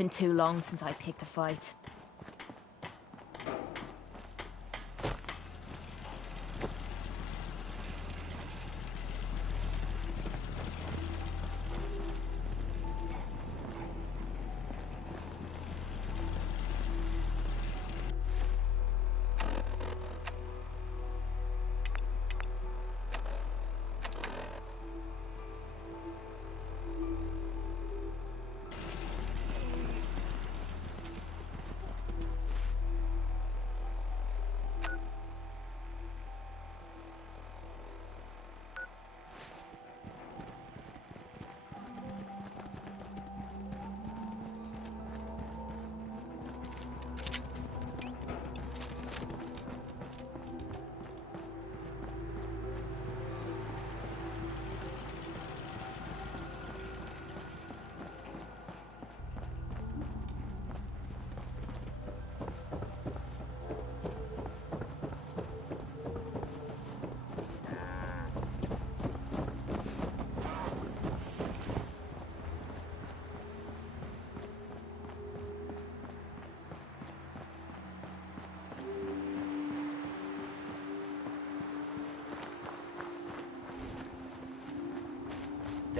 been too long since I picked a fight.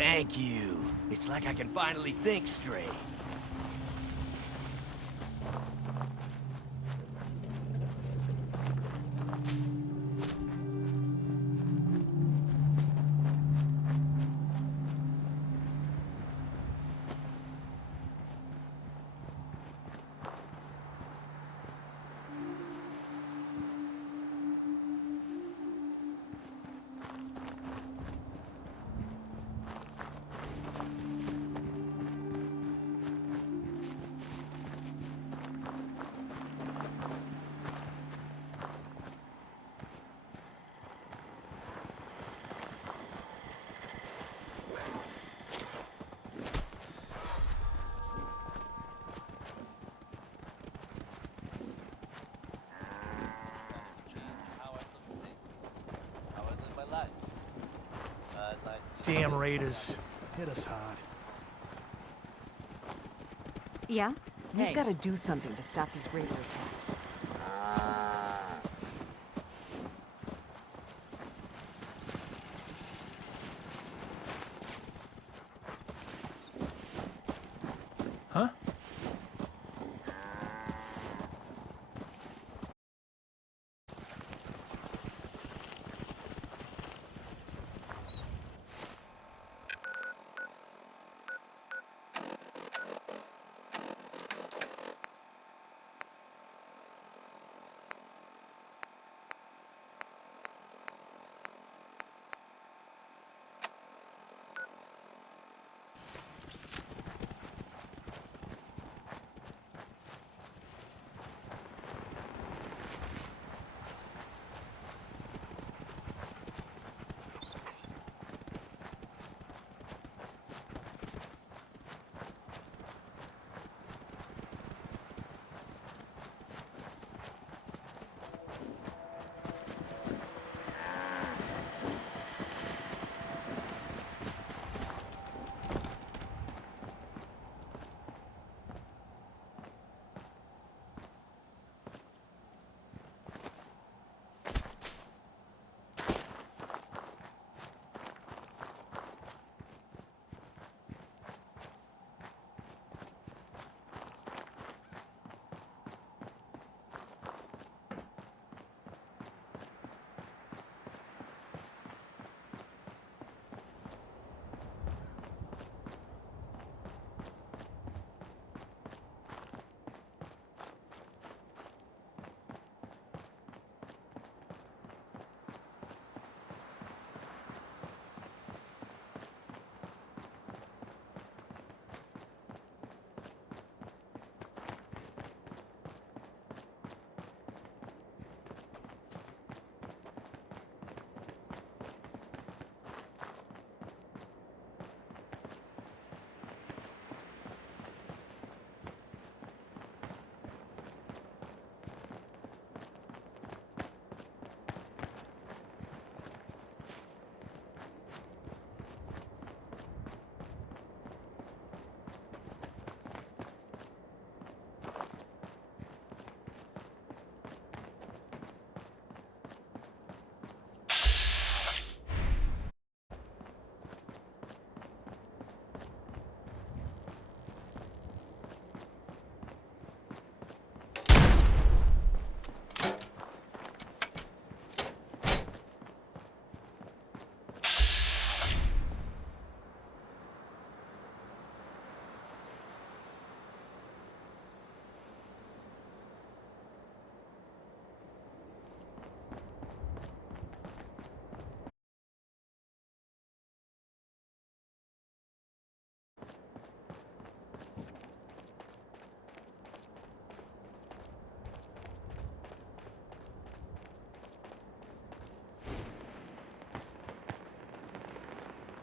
Thank you. It's like I can finally think straight. Damn Raiders. Hit us hard. Yeah? We've got to do something to stop these Raider attacks. Huh?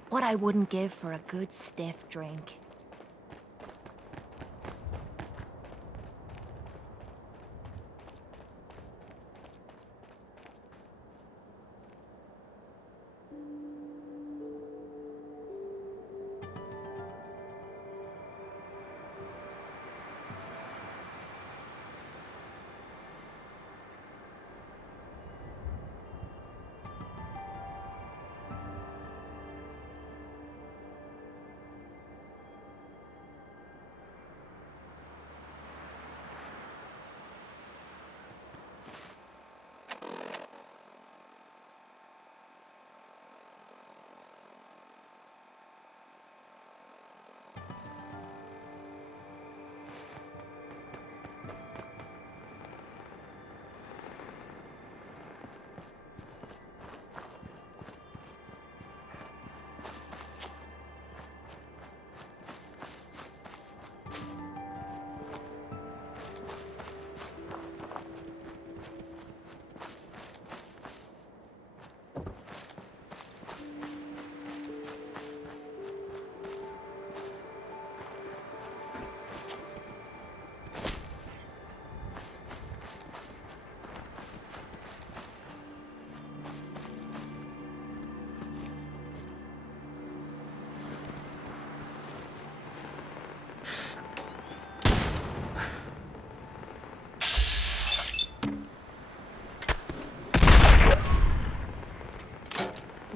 What I wouldn't give for a good stiff drink.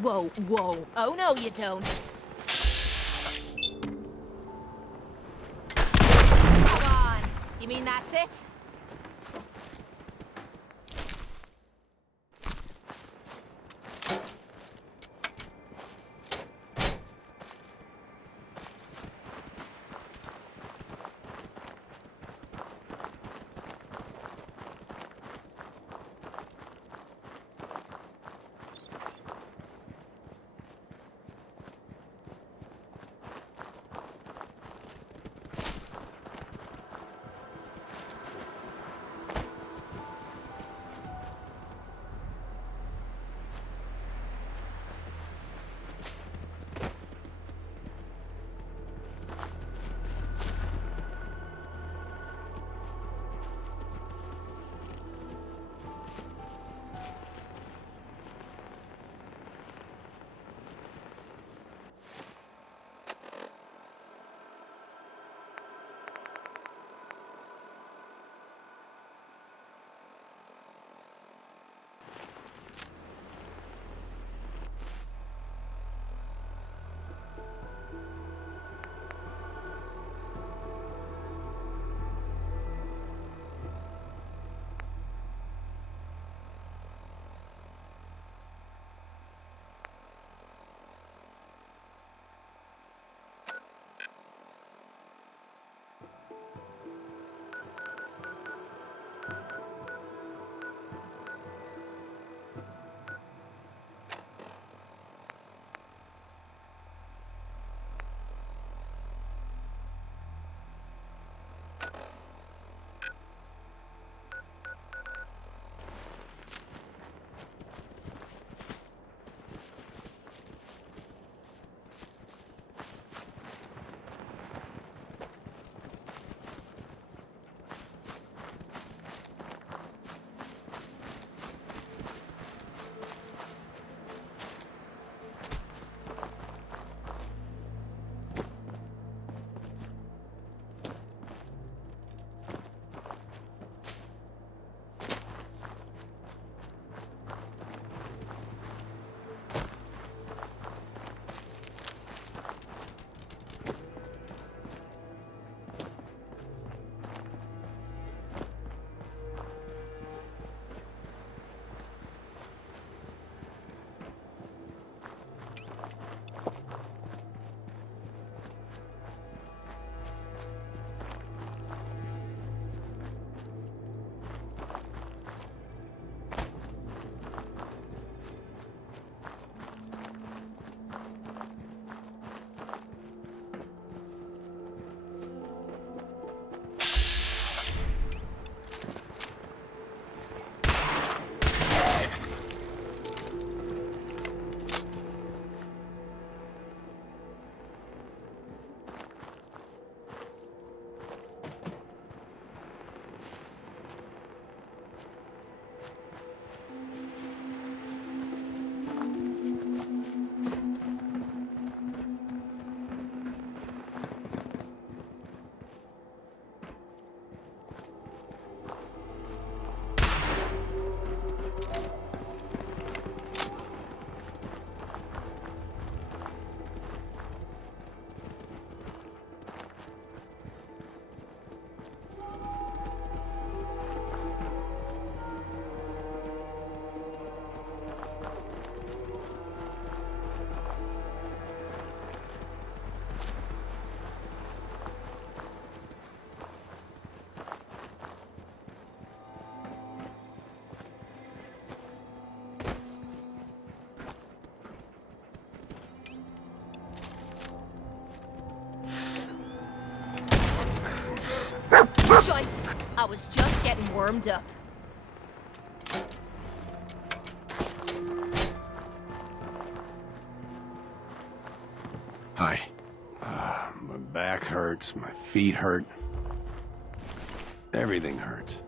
Whoa, whoa. Oh, no, you don't. Come on. You mean that's it? I was just getting warmed up. Hi. My back hurts, my feet hurt. Everything hurts.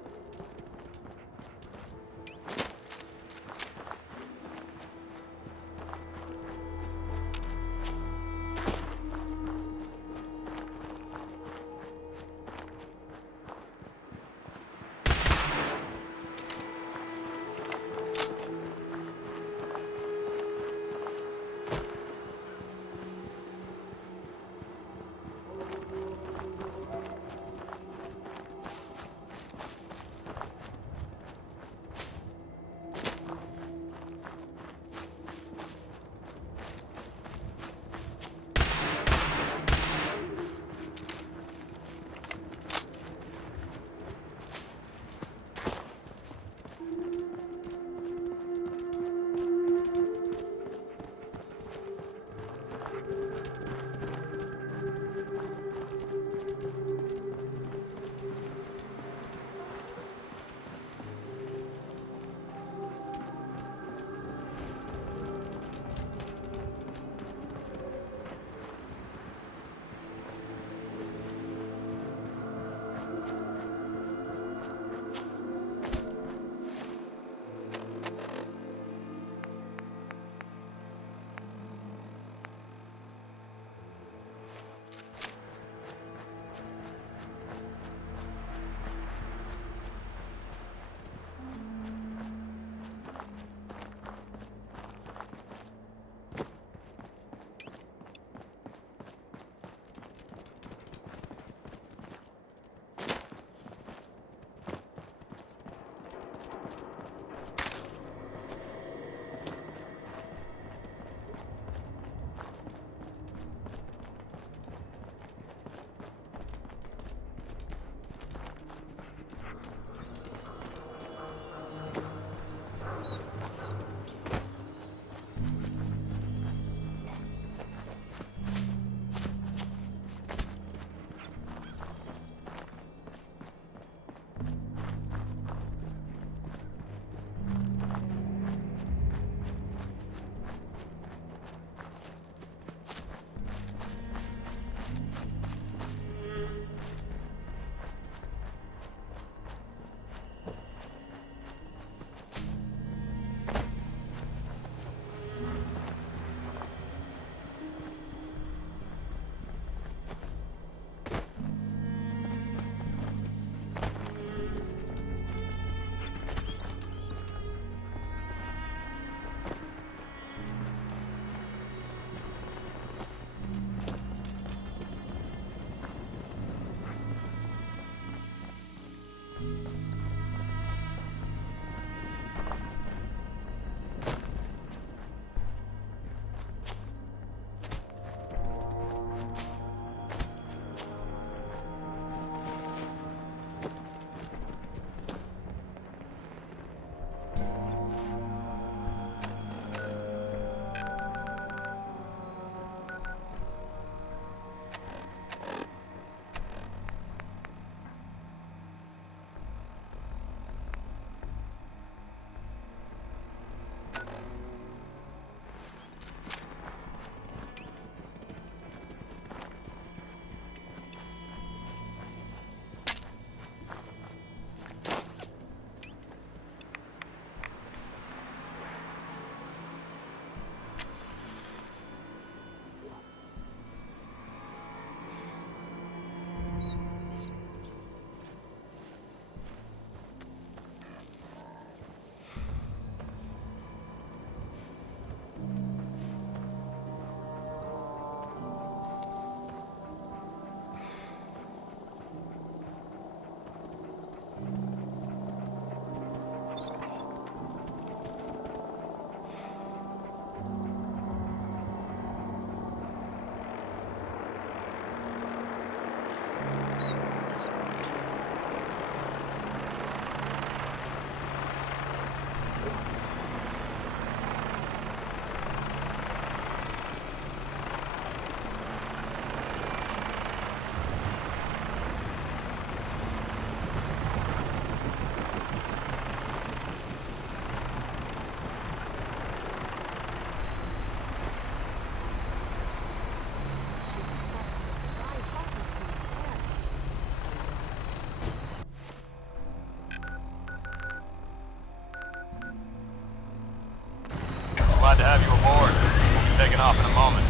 you aboard. We'll be taking off in a moment.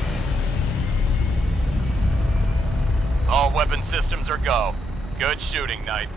All weapon systems are go. Good shooting, Knight.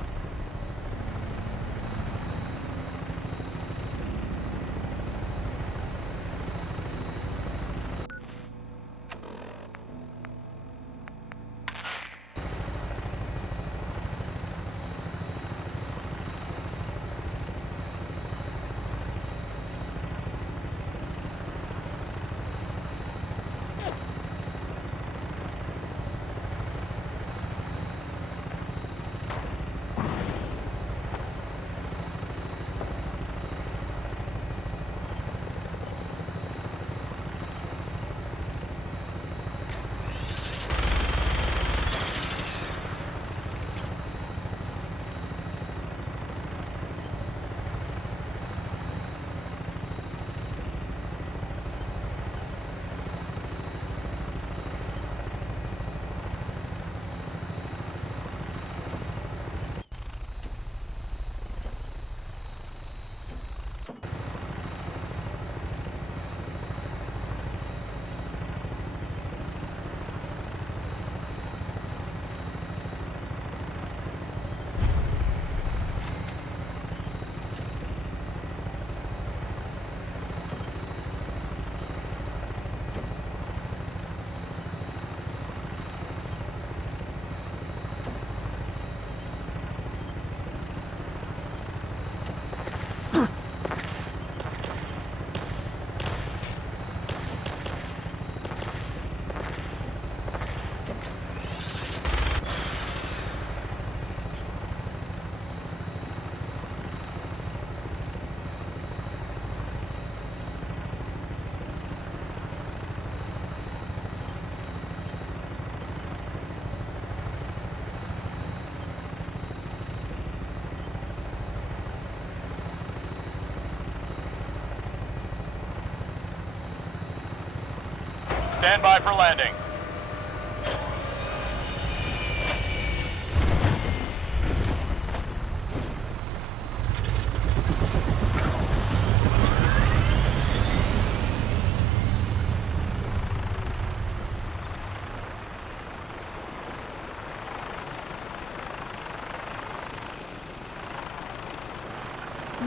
Stand by for landing.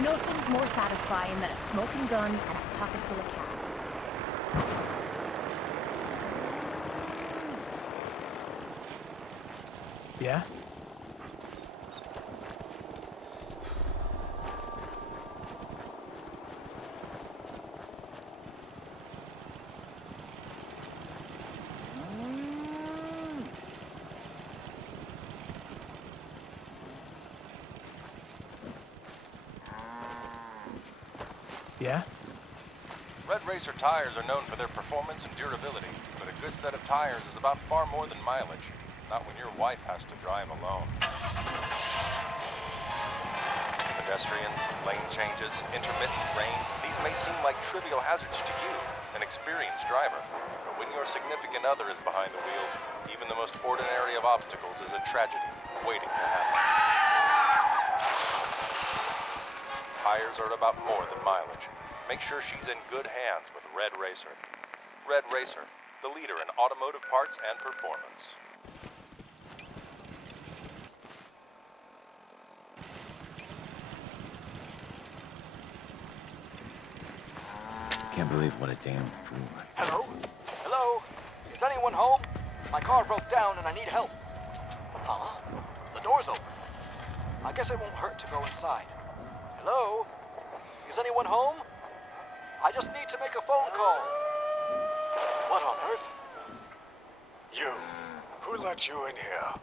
Nothing's more satisfying than a smoking gun and a pocket full of cats. Yeah? Yeah? Red Racer tires are known for their performance and durability, but a good set of tires is about far more than mileage. Not when your wife has to drive alone. Pedestrians, lane changes, intermittent rain, these may seem like trivial hazards to you, an experienced driver. But when your significant other is behind the wheel, even the most ordinary of obstacles is a tragedy waiting to happen. Tires are about more than mileage. Make sure she's in good hands with Red Racer. Red Racer, the leader in automotive parts and performance. Can't believe what a damn fool I am. Hello? Hello? Is anyone home? My car broke down and I need help. Huh? The door's open. I guess it won't hurt to go inside. Hello? Is anyone home? I just need to make a phone call. What on earth? You. Who let you in here?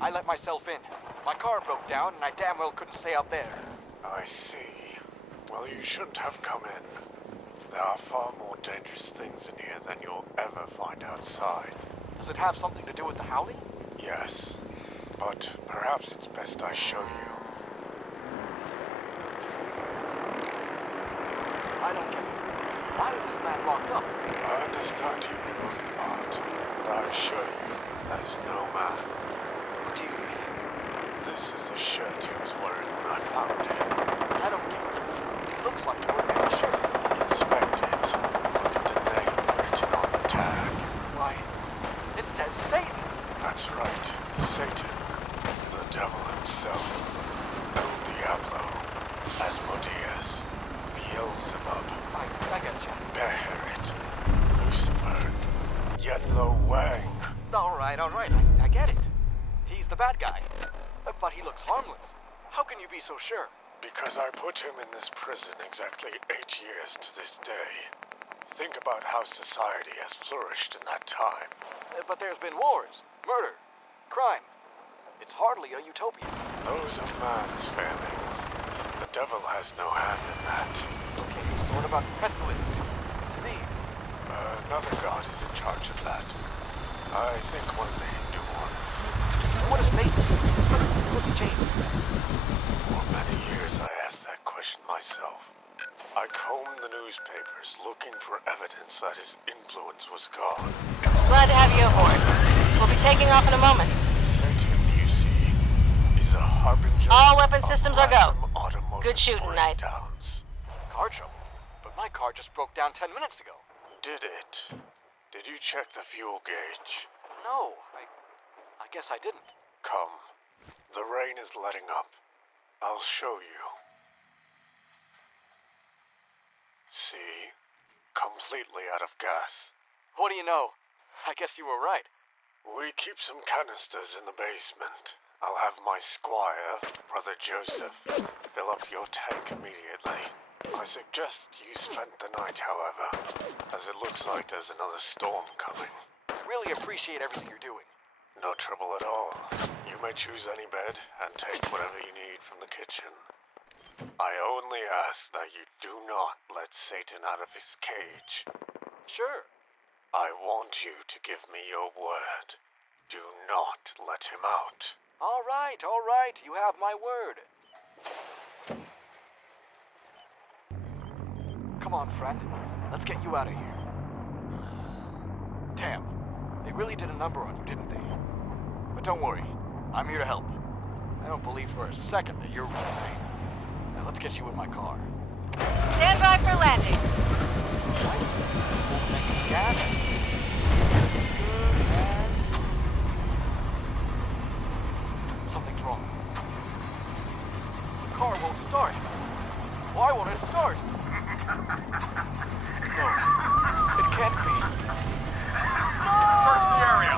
I let myself in. My car broke down and I damn well couldn't stay out there. I see. Well, you shouldn't have come in. There are far more dangerous things in here than you'll ever find outside. Does it have something to do with the howling? Yes, but perhaps it's best I show you. I don't get it. Why is this man locked up? I understand you broke the part, but I assure you, that is no man. What do you mean? This is the shirt he was wearing when I found him. I don't get it. It looks like an ordinary shirt. Inspect it. Look at the all right. I get it. He's the bad guy. But he looks harmless. How can you be so sure? Because I put him in this prison exactly 8 years to this day. Think about how society has flourished in that time. But there's been wars, murder, crime. It's hardly a utopia. Those are man's failings. The devil has no hand in that. Okay, so what about pestilence? Disease? Another god is in charge of that. I think one of the Hindu ones. What is Satan? What's he changed? For many years I asked that question myself. I combed the newspapers looking for evidence that his influence was gone. Glad to have you aboard. We'll be taking off in a moment. Satan, you see, is a harbinger. All weapon of systems are go. random automotive Good shooting, Knight. breakdowns. Car trouble? But my car just broke down 10 minutes ago. Did it? Did you check the fuel gauge? No, I guess I didn't. Come. The rain is letting up. I'll show you. See? Completely out of gas. What do you know? I guess you were right. We keep some canisters in the basement. I'll have my squire, Brother Joseph, fill up your tank immediately. I suggest you spend the night, however, as it looks like there's another storm coming. Really appreciate everything you're doing. No trouble at all. You may choose any bed and take whatever you need from the kitchen. I only ask that you do not let Satan out of his cage. Sure. I want you to give me your word. Do not let him out. All right, you have my word. Come on, friend. Let's get you out of here. Damn, they really did a number on you, didn't they? But don't worry, I'm here to help. I don't believe for a second that you're really sane. Now let's get you in my car. Stand by for landing. Nice. Full gas. Good, and... Something's wrong. The car won't start. Why won't it start? No, it can't be. Search the area!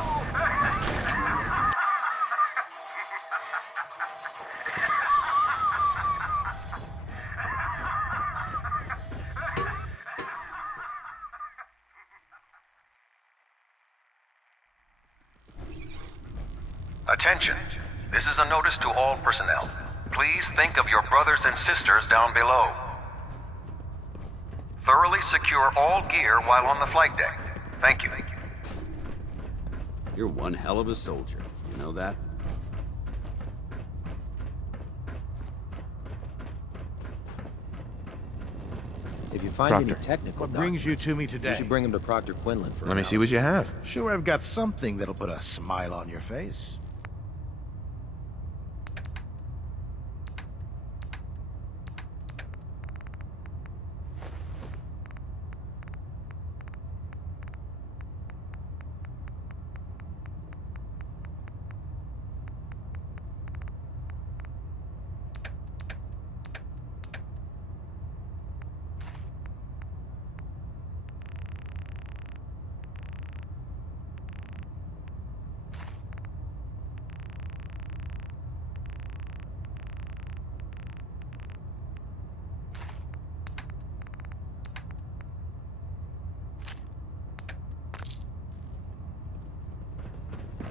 Attention. This is a notice to all personnel. Please think of your brothers and sisters down below. Thoroughly secure all gear while on the flight deck. Thank you. You're one hell of a soldier. You know that? If you find any technical What brings you to me today? you should bring him to Proctor Quinlan for Let me see what you have. Sure, I've got something that'll put a smile on your face.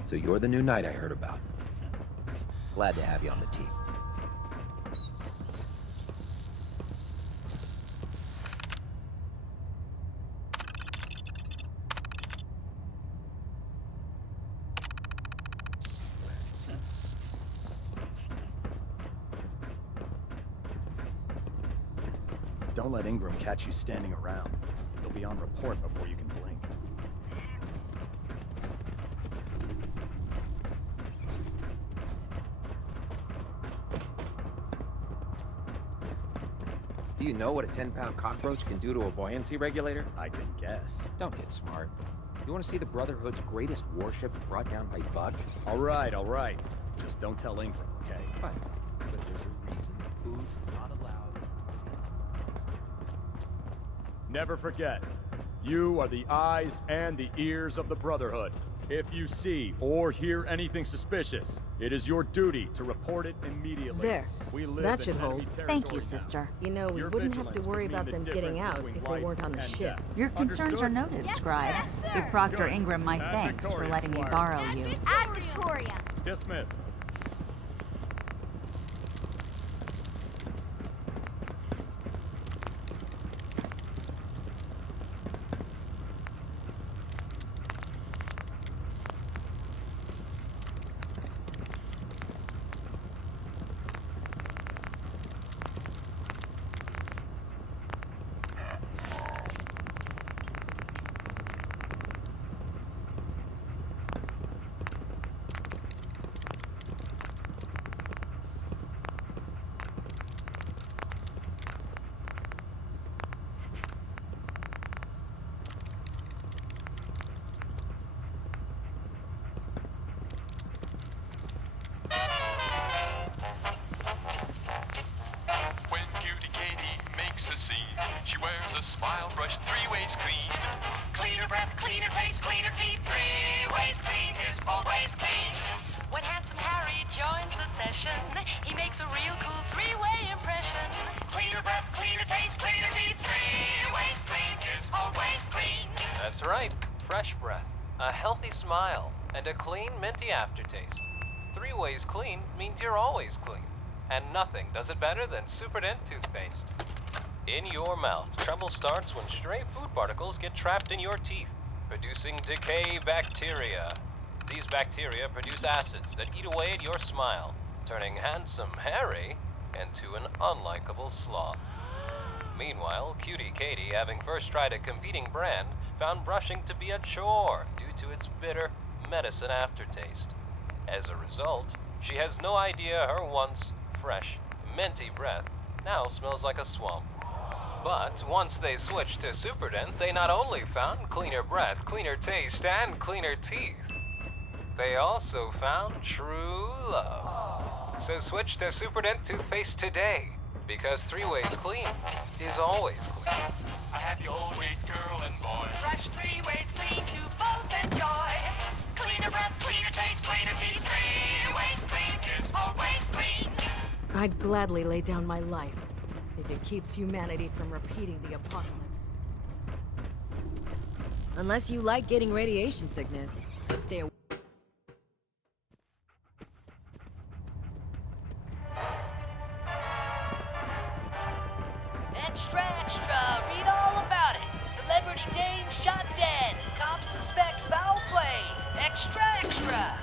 So you're the new knight I heard about. Glad to have you on the team. Don't let Ingram catch you standing around. You'll be on report before you can blink. Do you know what a 10-pound cockroach can do to a buoyancy regulator? I can guess. Don't get smart. You want to see the Brotherhood's greatest warship brought down by bugs? All right. Just don't tell Ingram, okay? Fine. But there's a reason food's not allowed. Never forget, you are the eyes and the ears of the Brotherhood. If you see or hear anything suspicious, it is your duty to report it immediately. There. We live That in should enemy hold. territory Thank you, now. sister. You know, we Your wouldn't have to vigilance worry could mean about the them difference getting out between if they life weren't on the and ship. death. Your concerns are Understood? noted, Scribe. Give Proctor Good. Ingram my Ad thanks for Victoriam, letting me Squire. borrow you. Ad Victoria. Dismissed. When Cutie Katie makes a scene, she wears a smile brush 3 ways clean. Cleaner breath, cleaner face, cleaner teeth. 3 ways clean is always clean. When handsome Harry joins the session, he makes a real cool 3-way impression. Cleaner breath, cleaner taste, cleaner teeth. 3 ways clean is always clean. That's right. Fresh breath, a healthy smile, and a clean, minty aftertaste. 3 ways clean means you're always clean. And nothing does it better than Superdent toothpaste. In your mouth, trouble starts when stray food particles get trapped in your teeth, producing decay bacteria. These bacteria produce acids that eat away at your smile, turning handsome Harry into an unlikable sloth. Meanwhile, Cutie Katie, having first tried a competing brand, found brushing to be a chore due to its bitter medicine aftertaste. As a result, she has no idea her once fresh, minty breath now smells like a swamp. But once they switched to Superdent, they not only found cleaner breath, cleaner taste, and cleaner teeth, they also found true love. So switch to Superdent toothpaste today, because 3 ways clean is always clean. I have you always, girl and boy. Fresh 3 ways clean to both enjoy. Cleaner breath, cleaner taste, cleaner teeth. 3 ways clean is always clean. I'd gladly lay down my life if it keeps humanity from repeating the apocalypse. Unless you like getting radiation sickness, stay away. Extra, extra, read all about it. Celebrity dame shot dead. Cops suspect foul play. Extra, extra.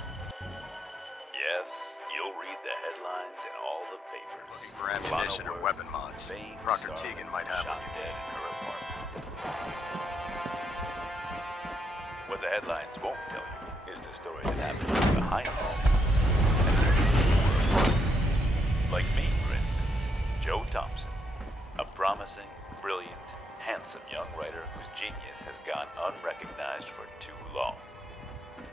Yes, you'll read the headlines in all the papers. Looking for ammunition or weapon mods. Proctor Tegan might have shot one. dead in her apartment. What the headlines won't tell you is the story that happens behind them. Like me, for instance, Joe Thompson, a promising, brilliant, handsome young writer whose genius has gone unrecognized for too long.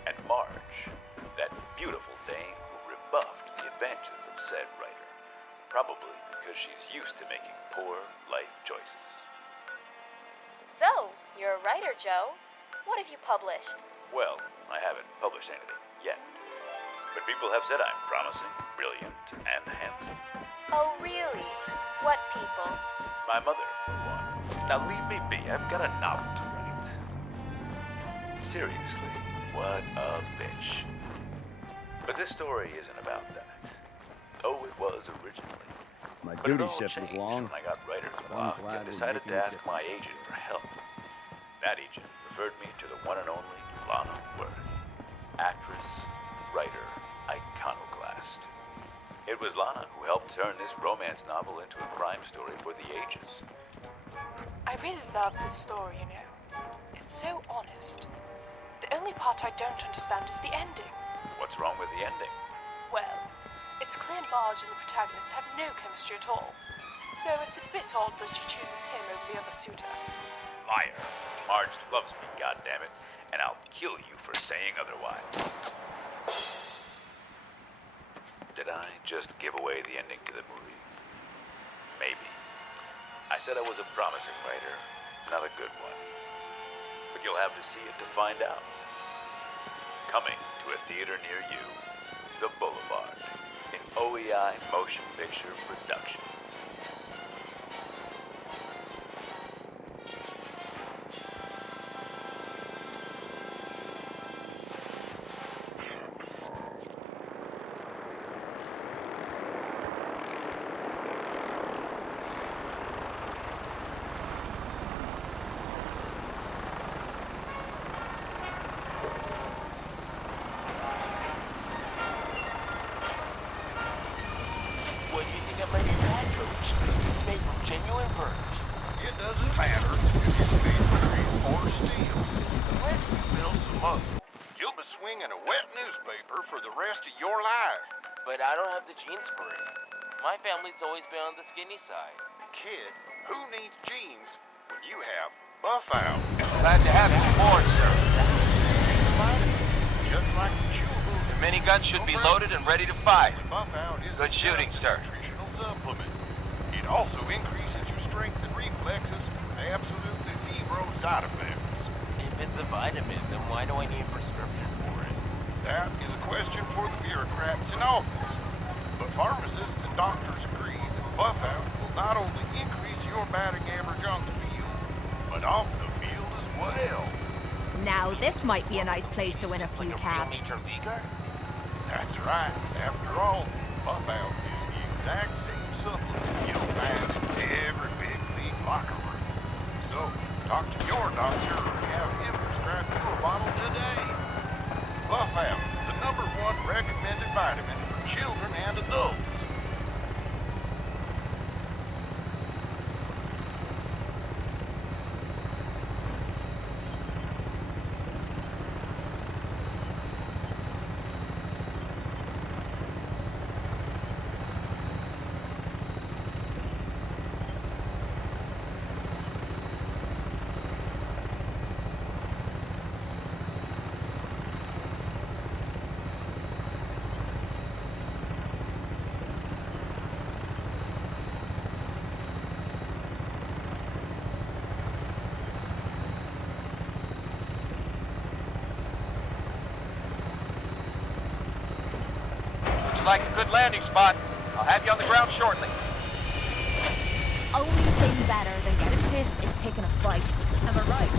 And Marge, that beautiful dame who rebuffed the advances of said writer, probably because she's used to making poor life choices. So, you're a writer, Joe. What have you published? Well, I haven't published anything yet. But people have said I'm promising, brilliant, and handsome. Oh, really? What people? My mother, for one. Now leave me be, I've got a novel to write. Seriously, what a bitch. But this story isn't about that. Oh, it was originally. My But it duty all shift was changed long. when I got writer's but I'm block glad and we're decided to making a ask my difference. agent for help. That agent referred me to the one and only Lana Worth, actress, writer, iconoclast. It was Lana who helped turn this romance novel into a crime story for the ages. I really love this story, you know. It's so honest. The only part I don't understand is the ending. What's wrong with the ending? Well, it's clear Marge and the protagonist have no chemistry at all. So it's a bit odd that she chooses him over the other suitor. Liar. Marge loves me, goddammit, and I'll kill you for saying otherwise. Did I just give away the ending to the movie? Maybe. I said I was a promising writer, not a good one. But you'll have to see it to find out. coming to a theater near you, The Boulevard, an OEI motion picture production. What do you think of my new hat, Coach? It's made from genuine birds. It doesn't matter if it's made from grease or steel. Unless you build some muscle, you'll be swinging a wet newspaper for the rest of your life. But I don't have the genes for it. My family's always been on the skinny side. Kid, who needs jeans when you have Buff-Out? Glad to have you aboard, sir. Just like the chewable. The minigun should be loaded and ready to fire. Buff-Out is Good shooting, sir. nutritional supplement. It also increases your strength and reflexes with absolutely zero side effects. If it's a vitamin, then why do I need a prescription for it? That is a question for the bureaucrats in office. But pharmacists and doctors agree that Buff-Out will not only increase your batting average on the field, but off the field as well. Now this might be a nice place to win a few caps. That's right. After all, Buff-Out is the exact same supplement you'll find in every big league locker room. So, talk to your doctor or have him prescribe you a bottle today. Buff-Out, the #1 recommended vitamin for children and adults. Looks like a good landing spot. I'll have you on the ground shortly. Only thing better than getting pissed is picking a fight. Am I right?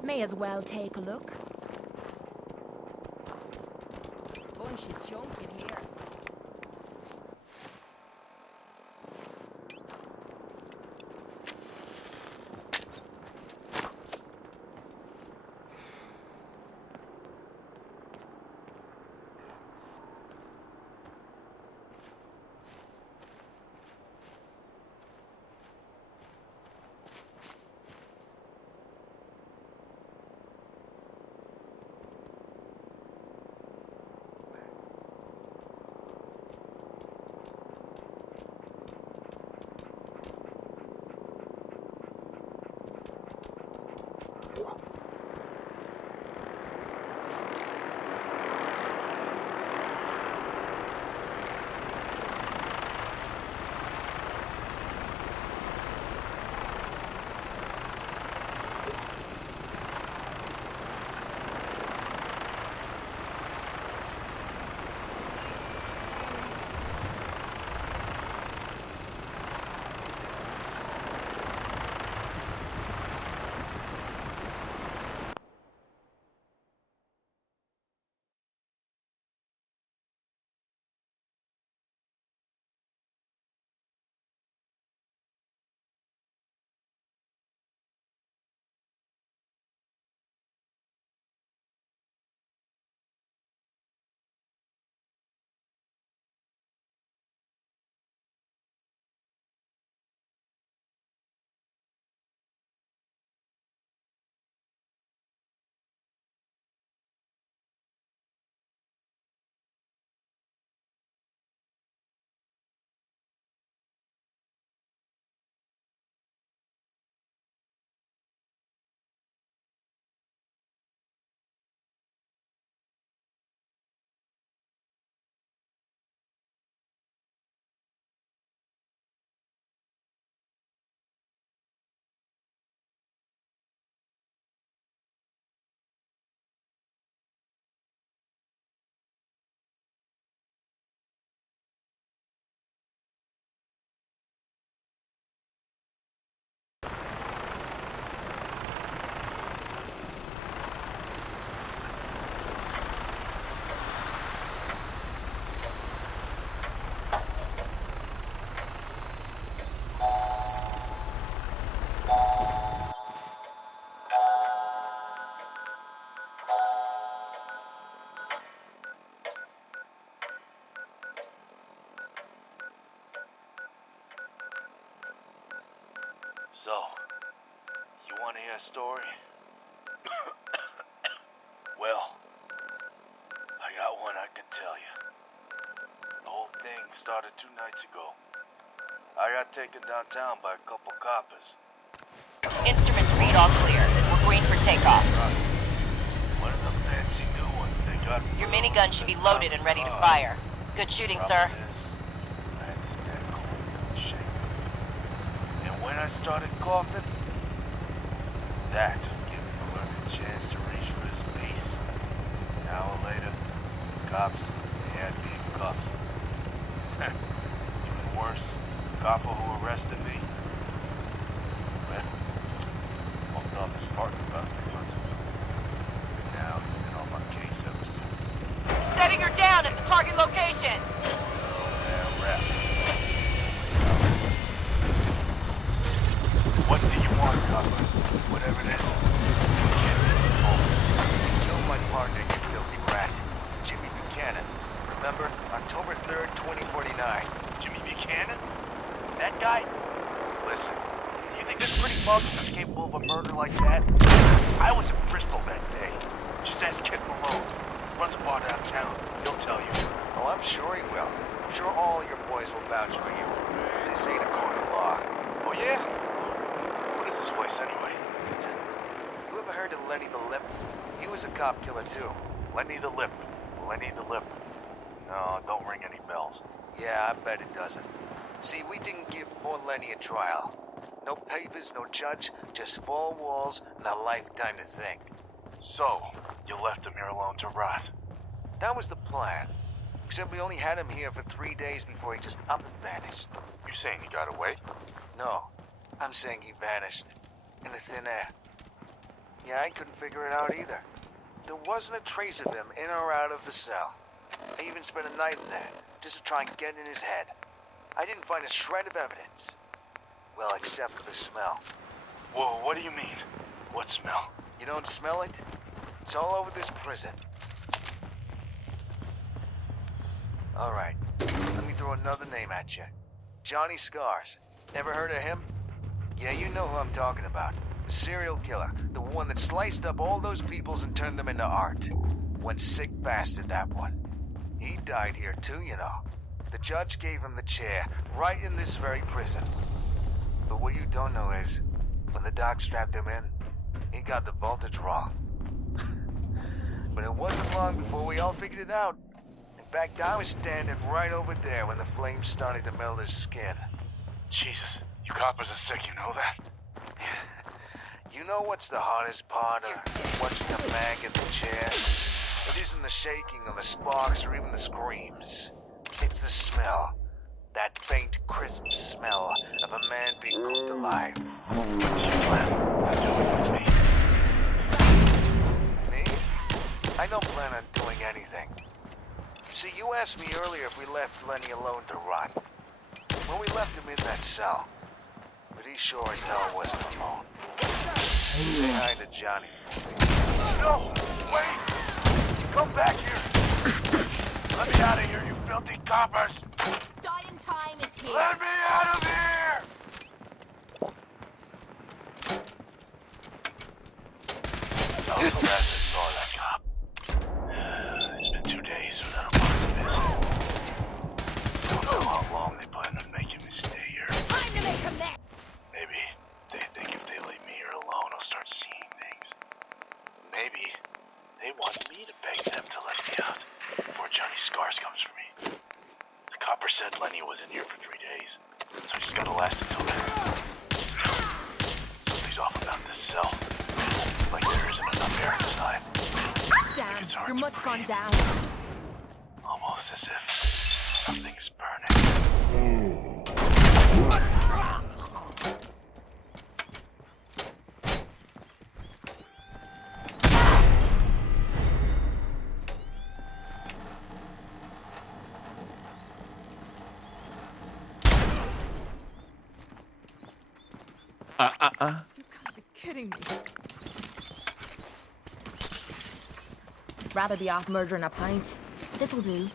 May as well take a look. Bunch of junk in here. So, you want to hear a story? Well, I got one I can tell you. The whole thing started 2 nights ago. I got taken downtown by a couple coppers. Instruments read all clear. We're green for takeoff. One of the fancy new ones they got. Your minigun should be loaded and ready to fire. Good shooting, sir. And when I started coughing, that gave Clerk a chance to reach for his piece. An hour later, cops, they had me in cuffs. Even worse, the copper who arrested me, well, bumped off his partner about 3 months ago. And now he's been on my case ever since. Setting her down at the target location. What do you want, copper? Whatever it is. You killed my partner, you filthy rat. Jimmy Buchanan. Remember? October 3rd, 2049. Jimmy Buchanan? That guy? Listen, you think this pretty mug is capable of a murder like that? I was in Bristol that day. Just ask Kid Malone. Runs a bar downtown. He'll tell you. Oh, I'm sure he will. I'm sure all your boys will vouch for you. This ain't a court of law. Oh, yeah? What is this place, anyway? You ever heard of Lenny the Lip? He was a cop killer, too. Lenny the Lip. Lenny the Lip. No, don't ring any bells. Yeah, I bet it doesn't. See, we didn't give poor Lenny a trial. No papers, no judge, just 4 walls and a lifetime to think. So, you left him here alone to rot? That was the plan. Except we only had him here for 3 days before he just up and vanished. You saying he got away? No, I'm saying he vanished. In the thin air. Yeah, I couldn't figure it out either. There wasn't a trace of him in or out of the cell. I even spent a night in there, just to try and get in his head. I didn't find a shred of evidence. Well, except for the smell. Whoa, what do you mean? What smell? You don't smell it? It's all over this prison. All right, let me throw another name at you. Johnny Scars. Ever heard of him? Yeah, you know who I'm talking about. The serial killer. The one that sliced up all those peoples and turned them into art. One sick bastard, that one. He died here too, you know. The judge gave him the chair, right in this very prison. But what you don't know is, when the doc strapped him in, he got the voltage wrong. But it wasn't long before we all figured it out. In fact, I was standing right over there when the flames started to melt his skin. Jesus, you coppers are sick, you know that? You know what's the hardest part of watching a man get the chair? It isn't the shaking or the sparks or even the screams. It's the smell. That faint, crisp smell of a man being cooked alive. What's your plan? Not doing with me. Me? I don't plan on doing anything. See, you asked me earlier if we left Lenny alone to rot. Well, we left him in that cell. But he sure as hell wasn't alone. Say hi to Johnny. No! Wait! Come back here! Let me out of here, you filthy coppers! Dying time is here! Let me out of here! Tell the rest and saw that cop. It's been 2 days without a positive. Don't know how long they plan on making me stay here. Time to make a mess! Maybe they think if they leave me here alone, I'll start seeing things. Maybe they want me to beg them to let me out before Johnny Scars comes for me. The copper said Lenny was in here for 3 days, so he's gotta last until then. Something's off about this cell. Like there isn't enough air inside. Damn, your mutt's gone down. Almost as if something's burning. You gotta be kidding me. Rather be off murdering a pint. This'll do.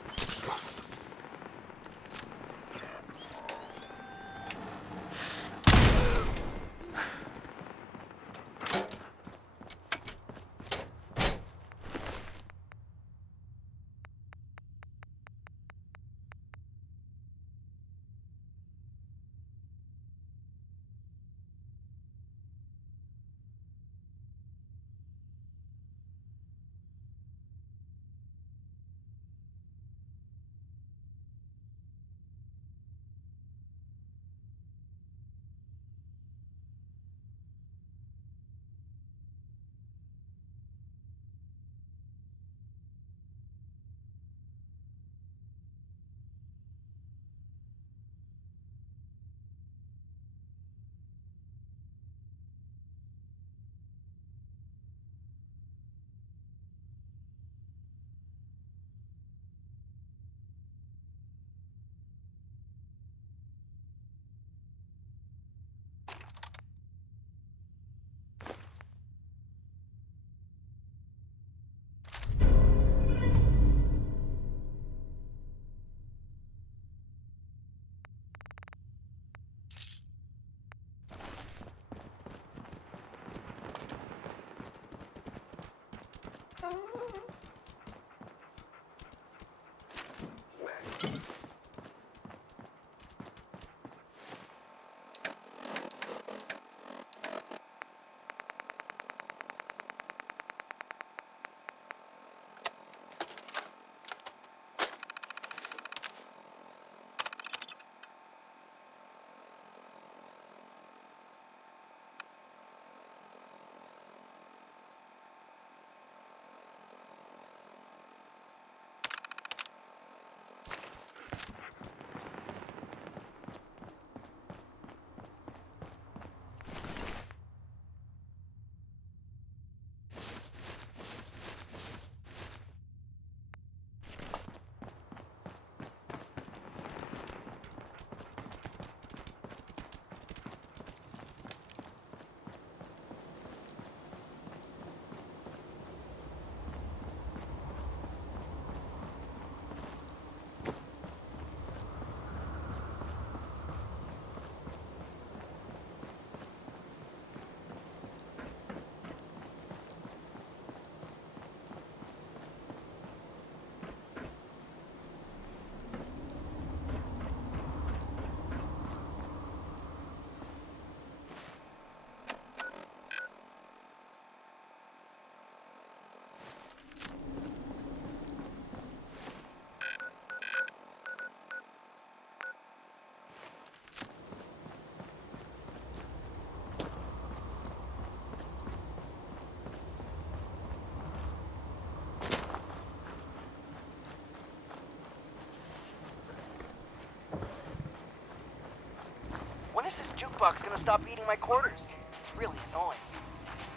When is this jukebox gonna stop eating my quarters? It's really annoying.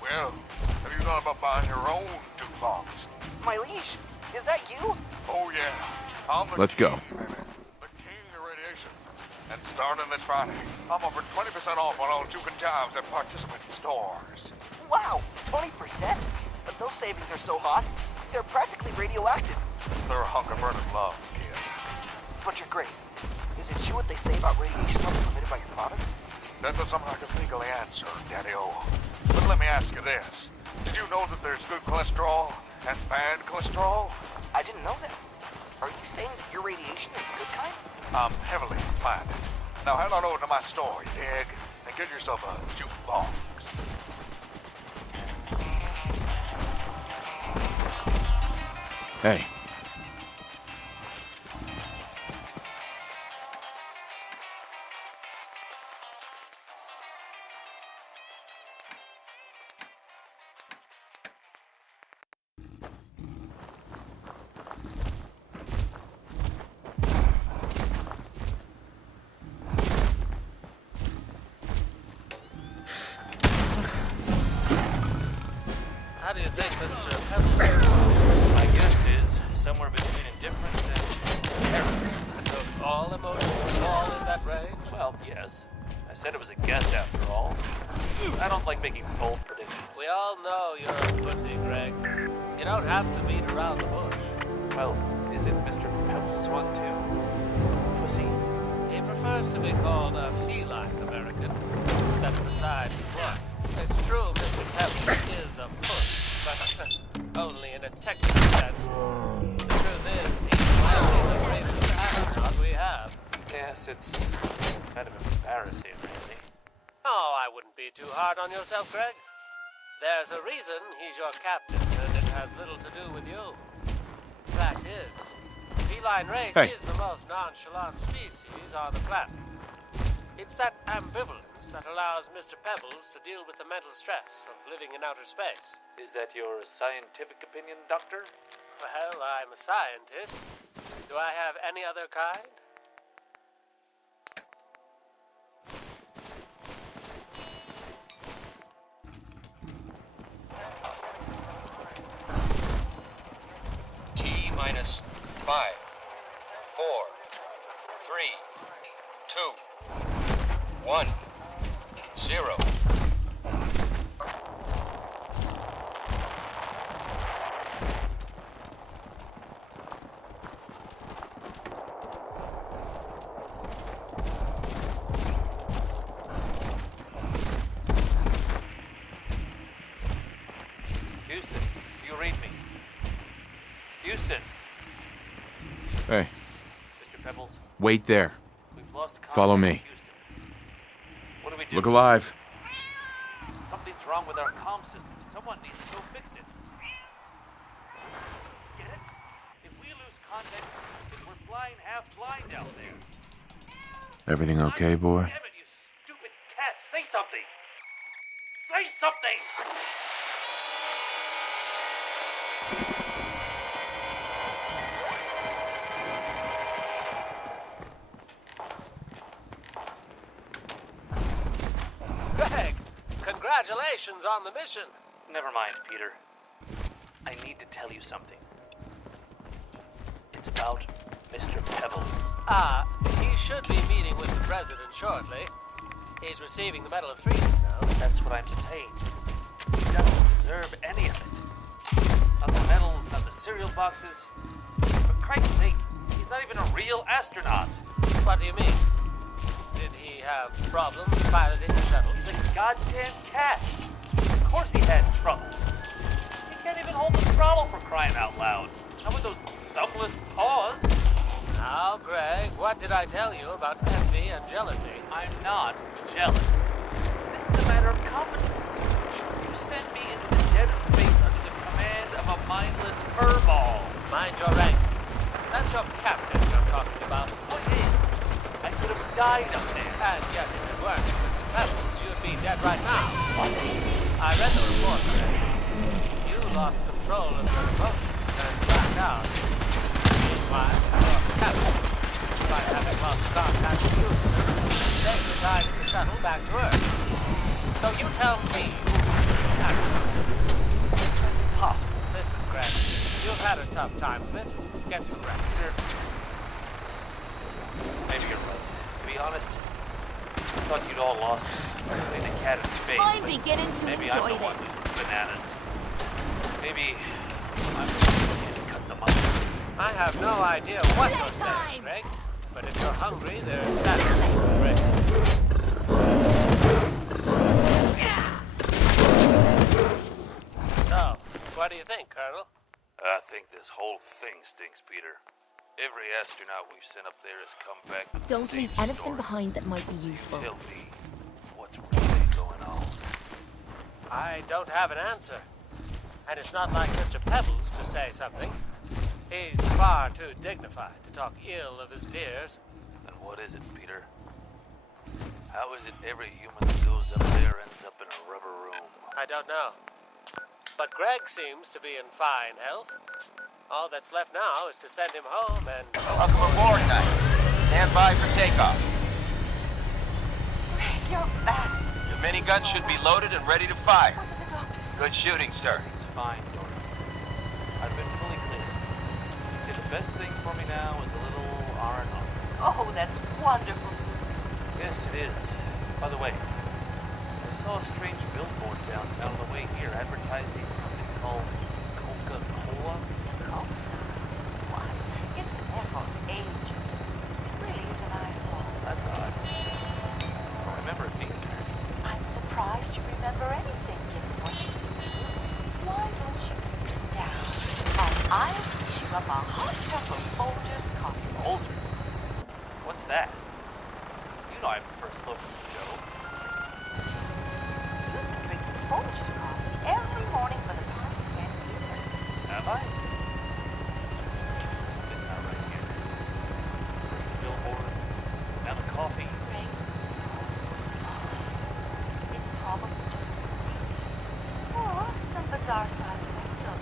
Well, have you thought about buying your own jukebox? My liege, is that you? Oh, yeah. I'm the Let's go. The king of radiation. And starting this Friday, I'm offering 20% off on all juke and jives at participating stores. Wow, 20%? But those savings are so hot, they're practically radioactive. They're a hunk of burning love, kid. But your grace, is it true what they say about radiation levels emitted by your products? That's not something I can legally answer, Daddy-O. But let me ask you this. Did you know that there's good cholesterol and bad cholesterol? I didn't know that. Are you saying that your radiation is the good kind? I'm heavily implanted. Now head on over to my store, you dig? And get yourself a jukebox. Hey. How do you think Mr. Pebbles? My guess is somewhere between indifference and terror. So all emotions fall in that range? Well, yes. I said it was a guess after all. I don't like making bold predictions. We all know you're a pussy, Greg. You don't have to beat around the bush. Well, is it Mr. Pebbles one too? A pussy? He prefers to be called a feline American. That's beside the point. It's true Mr. Pebbles is a puss, but only in a technical sense. The truth is, he's likely the greatest astronaut we have. Yes, it's kind of embarrassing, really. Oh, I wouldn't be too hard on yourself, Greg. There's a reason he's your captain, and it has little to do with you. Fact is, feline race is the most nonchalant species on the planet. It's that ambivalence that allows Mr. Pebbles to deal with the mental stress of living in outer space. Is that your scientific opinion, Doctor? Well, I'm a scientist. Do I have any other kind? T-minus 5, 4, 3, 2, 1, 0. Hey. Mr. Pebbles, Wait there. we've lost contact Follow with me. Houston. What do we do? Look alive. Something's wrong with our comm system. Someone needs to go fix it. Get it? If we lose contact with Houston, we're flying half blind down there. Everything okay, boy? Damn it, you stupid cat! Say something! Say something! Greg, congratulations on the mission. Never mind, Peter. I need to tell you something. It's about Mr. Pebbles. He should be meeting with the president shortly. He's receiving the Medal of Freedom now. That's what I'm saying. He doesn't deserve any of it. Not the medals, not the cereal boxes. For Christ's sake, he's not even a real astronaut. What do you mean? Did he have problems piloting the shuttle? He's a goddamn cat. Of course he had trouble. He can't even hold the throttle for crying out loud. Not with those thumbless paws. Now, Greg, what did I tell you about envy and jealousy? I'm not jealous. This is a matter of competence. You sent me into the dead of space under the command of a mindless furball. Mind your rank. That's your captain you're talking about. Oh, yeah. I could have died up there. And yet, if it weren't for Mr. Pebbles, you'd be dead right now. What? I read the report, Greg. You lost control of your emotions and blacked out. Meanwhile, your captain, despite having lost contact with Houston, they decided to shuttle back to Earth. So you tell me who's captain. That's impossible. Listen, Greg, you've had a tough time of it. Get some rest. Maybe you're right. To be honest, I thought you'd all lost playing the cat in space. I'm beginning to maybe enjoy I'm the one this. who's bananas. Maybe I'm the one who can't cut the mustard. I have no idea what you're saying, Greg. But if you're hungry, there's that bread. So, what do you think, Colonel? I think this whole thing stinks, Peter. Every astronaut we've sent up there has come back with Don't the same leave anything story. behind that might be useful. Tell me what's really going on. I don't have an answer. And it's not like Mr. Pebbles to say something. He's far too dignified to talk ill of his peers. Then what is it, Peter? How is it every human that goes up there ends up in a rubber room? I don't know. But Greg seems to be in fine health. All that's left now is to send him home and... Welcome aboard, Knight. Stand by for takeoff. Greg, you're back. Your minigun should be loaded and ready to fire. What did the doctor say? Good shooting, sir. It's fine, Doris. I've been fully cleared. You see, the best thing for me now is a little R&R. Oh, that's wonderful. Yes, it is. By the way, I saw a strange billboard down on the way here advertising something called Coca-Cola. Coaster? Why, it's been there for ages. It really is an eyesore. That's odd. I don't remember it being there. I'm surprised you remember anything, given what you do. Why don't you sit down, and I'll fix you up a hot cup of Folgers coffee. Folgers? What's that? You know I prefer slow from Joe. You've been drinking Folgers coffee every morning for the past 10 years. Have I? It's not right here. First the billboard, now the coffee. Greg, it's probably just a mistake. Or some bizarre side effect of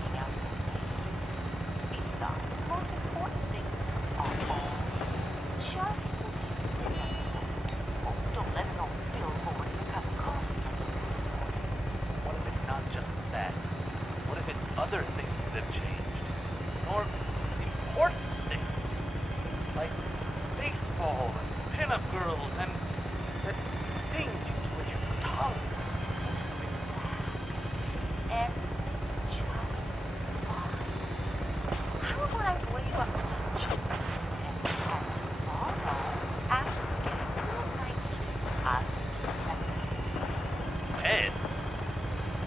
being out in space. Besides, the most important things are all just as you say. Oh, don't let an old billboard in a cup of coffee. What if it's not just that? What if it's other things that have changed? More important things? Like baseball and pinup girls and that thing you do with your tongue. And just fine. How about I roll you up lunch? And tomorrow, after we get a good night's sleep, I'll Ed?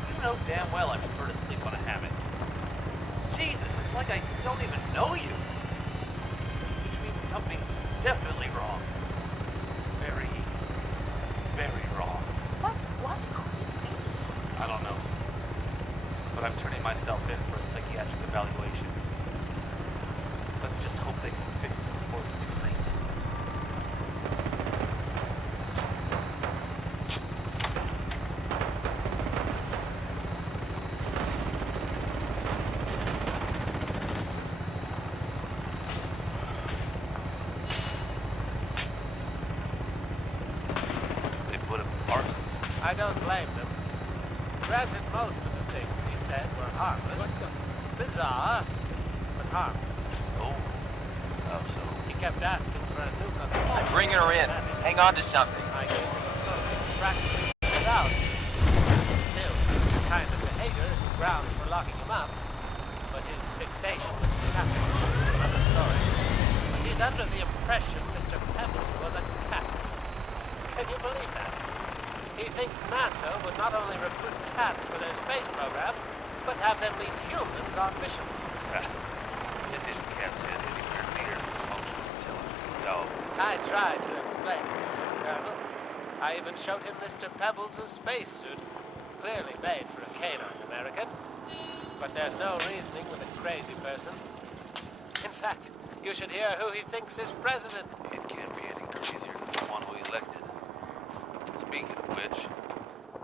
You know damn well I prefer to sleep on a hammock. Jesus, it's like I don't even know you. turning myself in for a psychiatric evaluation. Let's just hope they can fix me before it's too late. They put him in Parsons. I don't blame them. Granted, most of the things he said were harmless. Bizarre, but harmless. Oh, how so? He kept asking for a new conversation. Bringing her in. Hang on to something. I gave him a phone, practically without. Still, this kind of behavior isn't grounds for locking him up. But his fixation with the captain is another story. But he's under the impression Mr. Pebbles was a cat. Can you believe that? He thinks NASA would not only recruit cats for their space program, but have them lead humans on missions. This isn't cat's head anywhere near the most intelligent dog. I tried to explain it to him, Colonel. I even showed him Mr. Pebbles' spacesuit, clearly made for a canine American. But there's no reasoning with a crazy person. In fact, you should hear who he thinks is president. It can't be any crazier than the one we elected. Speaking of which,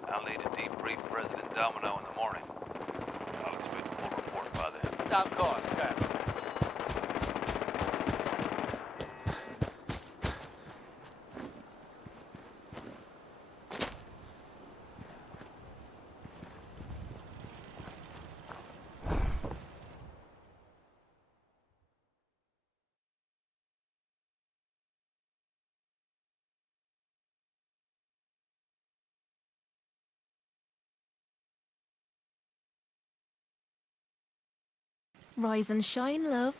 I'll need to debrief President Domino in the morning. I'll expect a full report by then. Of course, Colonel. Rise and shine, love.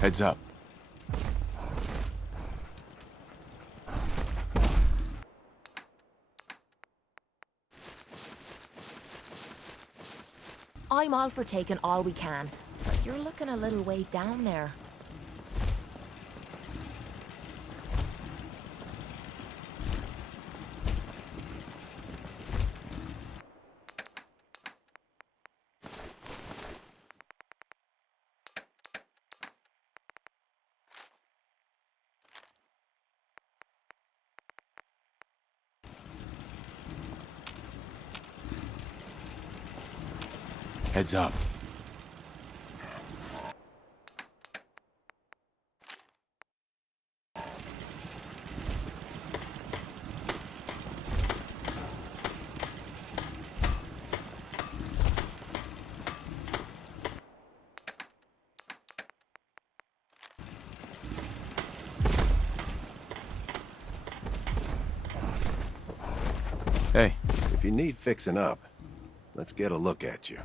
Heads up. I'm all for taking all we can, but you're looking a little way down there. Heads up. Hey, if you need fixing up, let's get a look at you.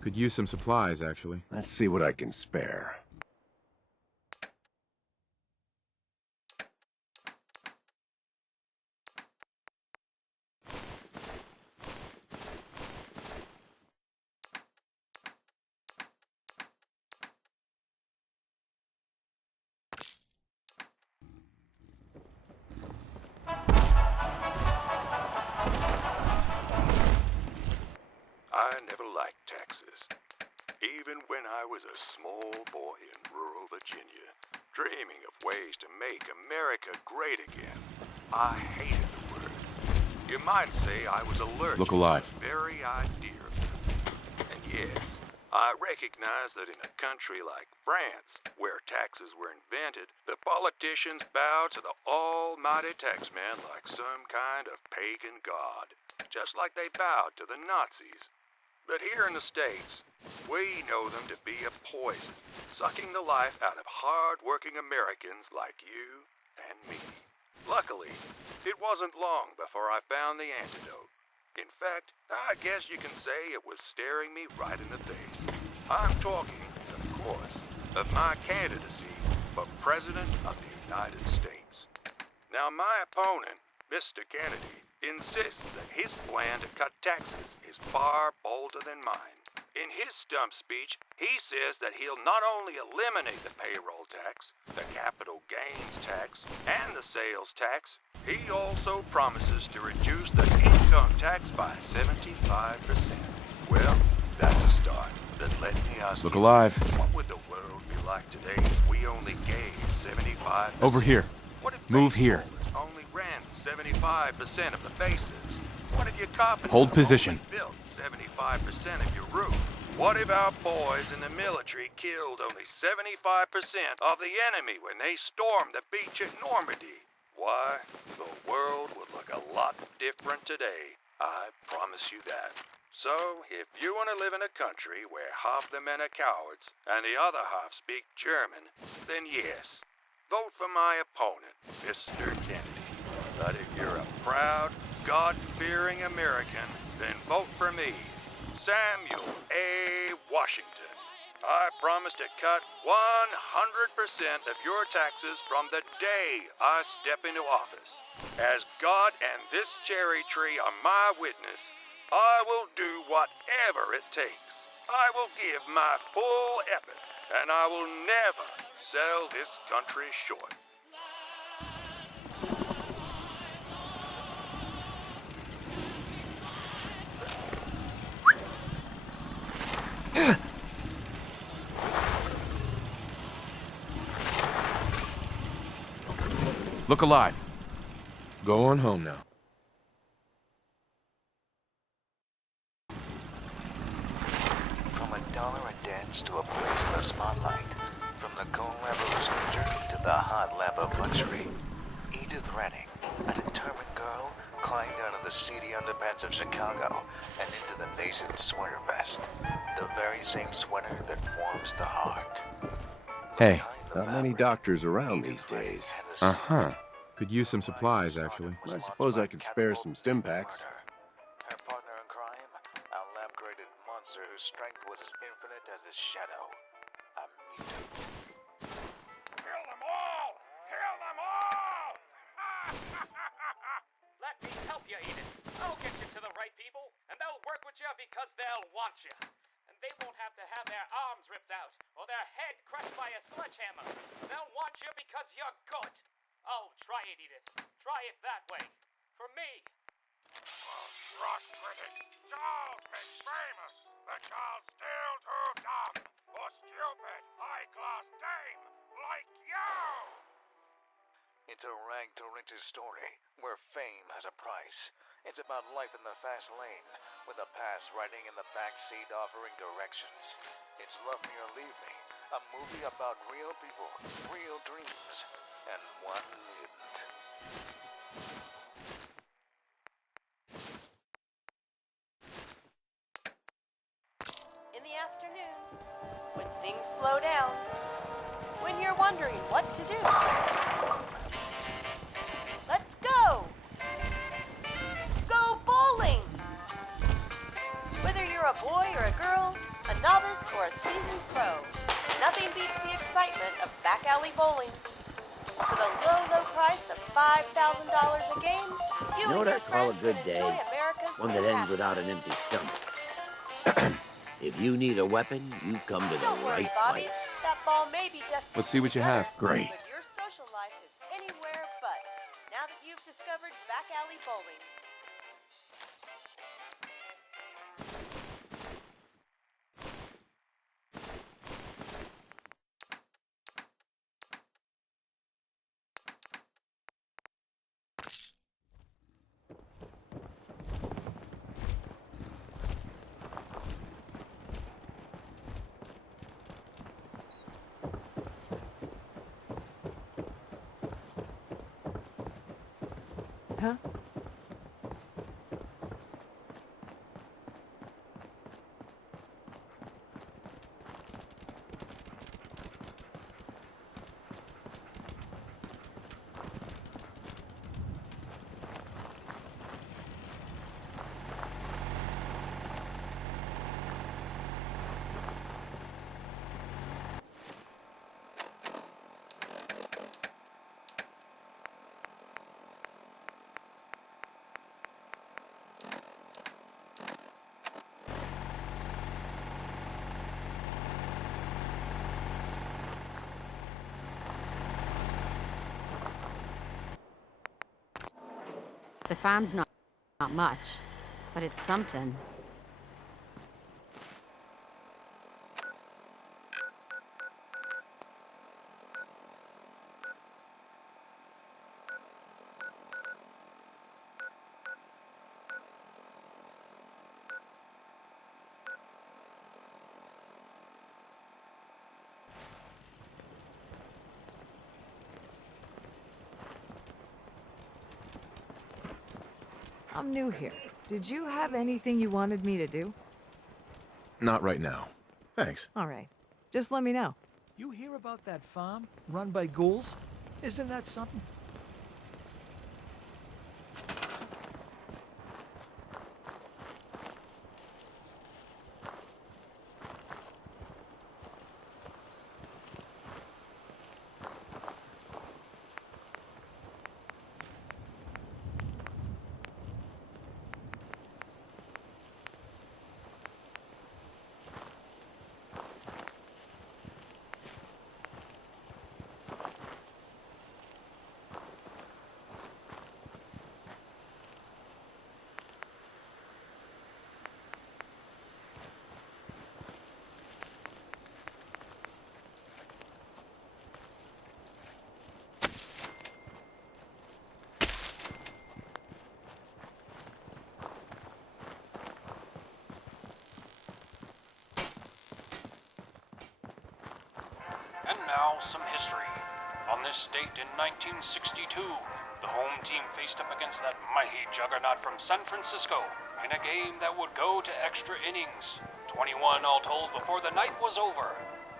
Could use some supplies, actually. Let's see what I can spare. I never liked I was a small boy in rural Virginia, dreaming of ways to make America great again. I hated the word. You might say I was allergic Look alive. to the very idea of it. And yes, I recognize that in a country like France, where taxes were invented, the politicians bow to the almighty taxman like some kind of pagan god, just like they bowed to the Nazis. But here in the States, we know them to be a poison, sucking the life out of hard-working Americans like you and me. Luckily, it wasn't long before I found the antidote. In fact, I guess you can say it was staring me right in the face. I'm talking, of course, of my candidacy for President of the United States. Now, my opponent, Mr. Kennedy, insists that his plan to cut taxes is far bolder than mine. In his stump speech, he says that he'll not only eliminate the payroll tax, the capital gains tax, and the sales tax, he also promises to reduce the income tax by 75%. Well, that's a start. But let me ask Look you, alive. what would the world be like today if we only gave 75%? Over here. What if Move here. only ran 75% of the faces? What if your carpenter Hold position. only built 75% of your roof? What if our boys in the military killed only 75% of the enemy when they stormed the beach at Normandy? Why, the world would look a lot different today. I promise you that. So, if you want to live in a country where half the men are cowards and the other half speak German, then yes, vote for my opponent, Mr. Kennedy. But if you're a proud, God-fearing American, then vote for me, Samuel A. Washington. I promise to cut 100% of your taxes from the day I step into office. As God and this cherry tree are my witness, I will do whatever it takes. I will give my full effort, and I will never sell this country short. Look alive. Go on home now. From $1 a dance to a place in the spotlight. From the cold lap of a stranger to the hot lap of luxury. Edith Redding, a determined girl, climbed out of the seedy underpants of Chicago and into the nation's sweater vest. The very same sweater that warms the heart. Hey, not many doctors around these days. Uh-huh. Could use some supplies, actually. I suppose I could spare some stim packs. Her partner in crime, a lab-graded monster whose strength was as infinite as his shadow. A mutant. Kill them all! Kill them all! Let me help you, Edith. I'll get you to the right people, and they'll work with you because they'll want you. And they won't have to have their arms ripped out or their head crushed by a sledgehammer. They'll want you because you're good. Oh, try it, Edith. Try it that way. For me. Rock critic, Charles makes famous. The Charles still too dumb for stupid, high-class dame like you! It's a rag-to-riches story, where fame has a price. It's about life in the fast lane, with a past riding in the backseat offering directions. It's Love Me or Leave Me, a movie about real people, real dreams, and one mutant. In the afternoon, when things slow down, when you're wondering what to do. Let's go! Go bowling! Whether you're a boy or a girl, a novice or a seasoned pro, nothing beats the excitement of back alley bowling. For the low, low price of $5,000 a game, You know what I call a good day? One that ends without an empty stomach. If you need a weapon, you've come to the Don't worry, right Bobby. place. That ball may be destined Let's see what you have. Great. but your social life is anywhere but. Now that you've discovered back alley bowling. huh? The farm's not much, but it's something. I'm new here. Did you have anything you wanted me to do? Not right now. Thanks. All right. Just let me know. You hear about that farm run by ghouls? Isn't that something? And now, some history. On this date in 1962, the home team faced up against that mighty juggernaut from San Francisco in a game that would go to extra innings. 21 all told before the night was over.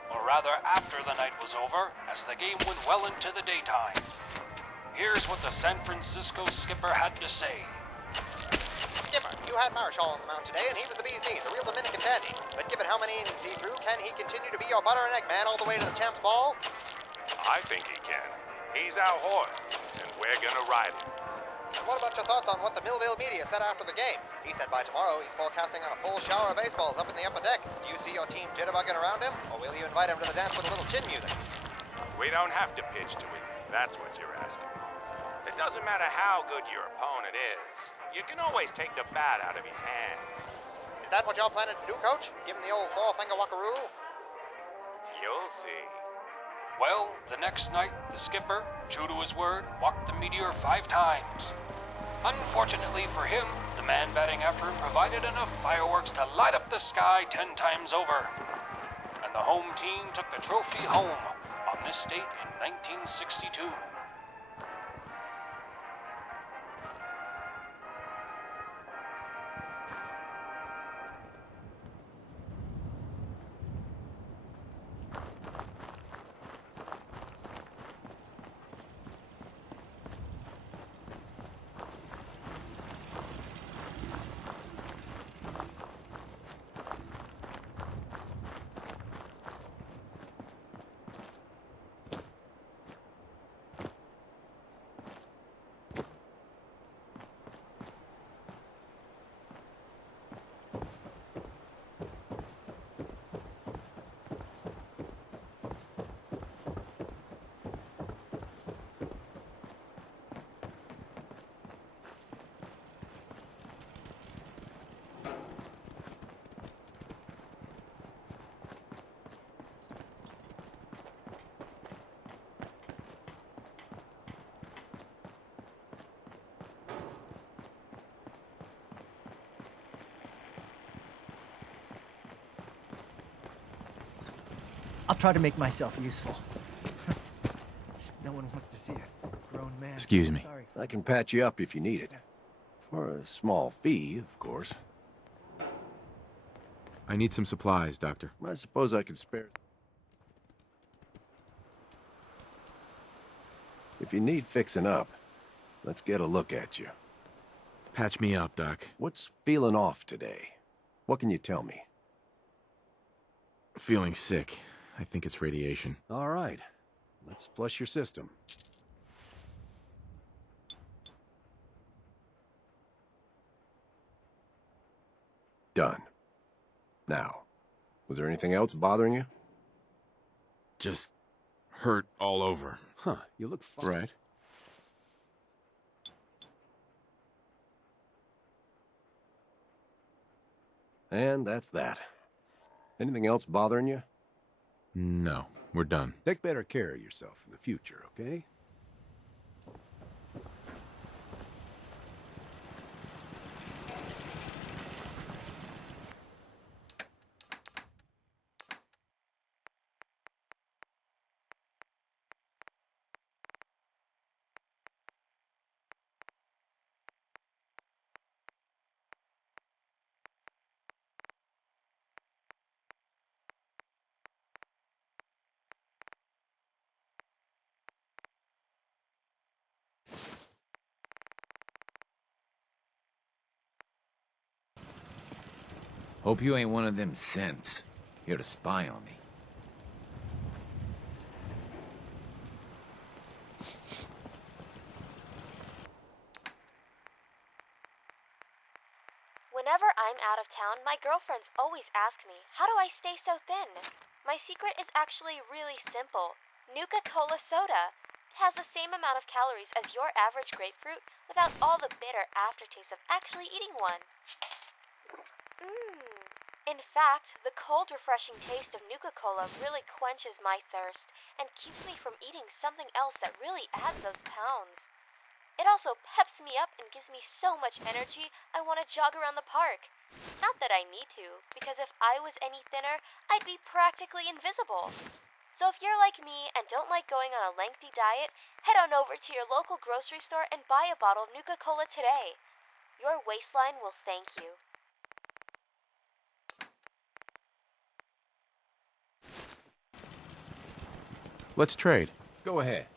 Or rather, after the night was over, as the game went well into the daytime. Here's what the San Francisco skipper had to say. Skipper, you had Marshall on the mound today, and he was the bee's knees, a real Dominican dandy. But given how many innings he threw, can he continue to be your butter and egg man all the way to the champ's ball? I think he can. He's our horse, and we're gonna ride him. And what about your thoughts on what the Millville media said after the game? He said by tomorrow he's forecasting on a full shower of baseballs up in the upper deck. Do you see your team jitterbugging around him, or will you invite him to the dance with a little chin music? We don't have to pitch to him. That's what you're asking. It doesn't matter how good your opponent is. You can always take the bat out of his hand. Is that what y'all planning to do, Coach? Give him the old four-finger walkaroo? You'll see. Well, the next night, the skipper, true to his word, walked the Meteor 5 times. Unfortunately for him, the man batting after him provided enough fireworks to light up the sky 10 times over. And the home team took the trophy home on this date in 1962. I'll try to make myself useful. No one wants to see a grown man. Excuse me. Sorry. I can patch you up if you need it. For a small fee, of course. I need some supplies, Doctor. I suppose I could spare... If you need fixing up, let's get a look at you. Patch me up, Doc. What's feeling off today? What can you tell me? Feeling sick. I think it's radiation. All right. Let's flush your system. Done. Now, was there anything else bothering you? Just hurt all over. Huh, you look fine. Right. And that's that. Anything else bothering you? No, we're done. Take better care of yourself in the future, okay? Hope you ain't one of them synths, here to spy on me. Whenever I'm out of town, my girlfriends always ask me, how do I stay so thin? My secret is actually really simple. Nuka-Cola soda. It has the same amount of calories as your average grapefruit without all the bitter aftertaste of actually eating one. In fact, the cold, refreshing taste of Nuka-Cola really quenches my thirst and keeps me from eating something else that really adds those pounds. It also peps me up and gives me so much energy I want to jog around the park. Not that I need to, because if I was any thinner, I'd be practically invisible. So if you're like me and don't like going on a lengthy diet, head on over to your local grocery store and buy a bottle of Nuka-Cola today. Your waistline will thank you. Let's trade. Go ahead.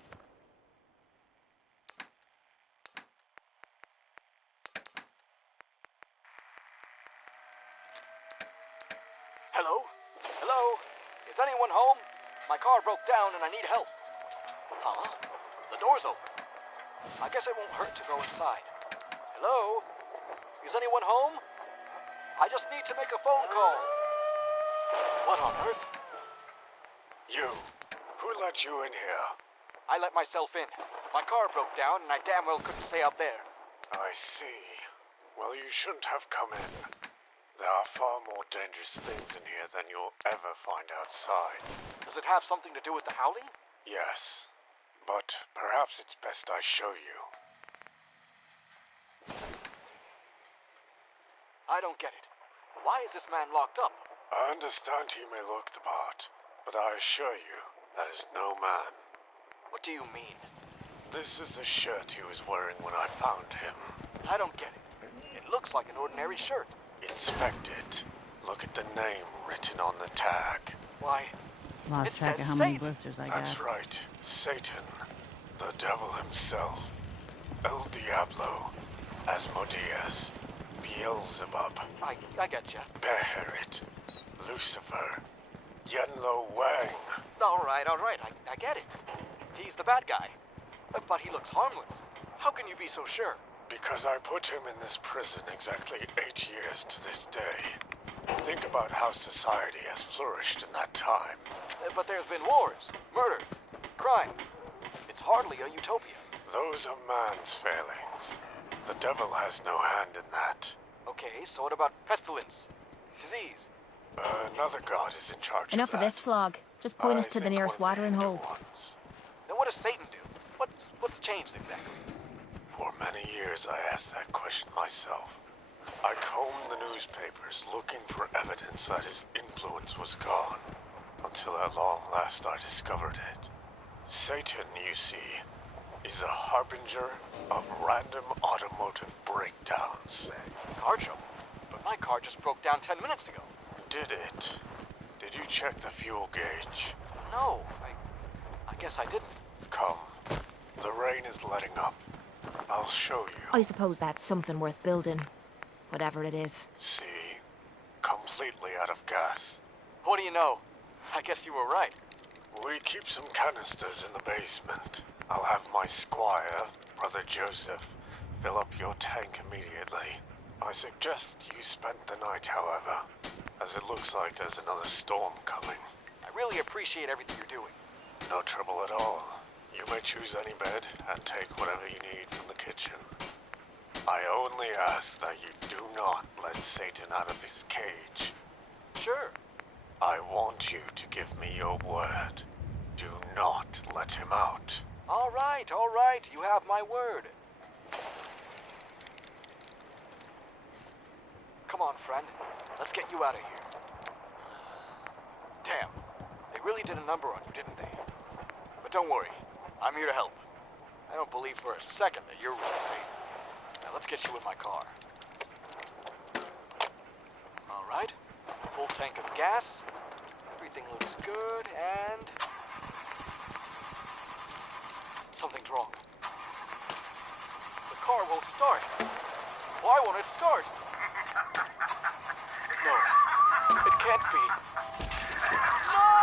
Hello? Hello? Is anyone home? My car broke down and I need help. Huh? The door's open. I guess it won't hurt to go inside. Hello? Is anyone home? I just need to make a phone call. What on earth? You. Who let you in here? I let myself in. My car broke down and I damn well couldn't stay out there. I see. Well, you shouldn't have come in. There are far more dangerous things in here than you'll ever find outside. Does it have something to do with the howling? Yes. But perhaps it's best I show you. I don't get it. Why is this man locked up? I understand he may look the part, but I assure you, that is no man. What do you mean? This is the shirt he was wearing when I found him. I don't get it. It looks like an ordinary shirt. Inspect it. Look at the name written on the tag. Why? Lost track of how many blisters I got. That's right. Satan. The devil himself. El Diablo. Asmodeus. Beelzebub. I getcha. Beherit. Lucifer. Yenlo Wang. All right. I get it. He's the bad guy. But he looks harmless. How can you be so sure? Because I put him in this prison exactly 8 years to this day. Think about how society has flourished in that time. But there's been wars, murder, crime. It's hardly a utopia. Those are man's failings. The devil has no hand in that. Okay, so what about pestilence? Disease? Another god is in charge Enough of this slog. Just point us to the nearest watering hole. Then what does Satan do? What's changed exactly? For many years I asked that question myself. I combed the newspapers looking for evidence that his influence was gone, until at long last I discovered it. Satan, you see, is a harbinger of random automotive breakdowns. Car trouble? But my car just broke down 10 minutes ago. Did it? Did you check the fuel gauge? No, I guess I didn't. Come. The rain is letting up. I'll show you. I suppose that's something worth building. Whatever it is. See? Completely out of gas. What do you know? I guess you were right. We keep some canisters in the basement. I'll have my squire, Brother Joseph, fill up your tank immediately. I suggest you spend the night, however, as it looks like there's another storm coming. I really appreciate everything you're doing. No trouble at all. You may choose any bed and take whatever you need from the kitchen. I only ask that you do not let Satan out of his cage. Sure. I want you to give me your word. Do not let him out. All right. You have my word. Come on, friend. Let's get you out of here. Damn. They really did a number on you, didn't they? But don't worry. I'm here to help. I don't believe for a second that you're really safe. Now let's get you in my car. All right. Full tank of gas. Everything looks good, and... something's wrong. The car won't start. Why won't it start? No, it can't be. No!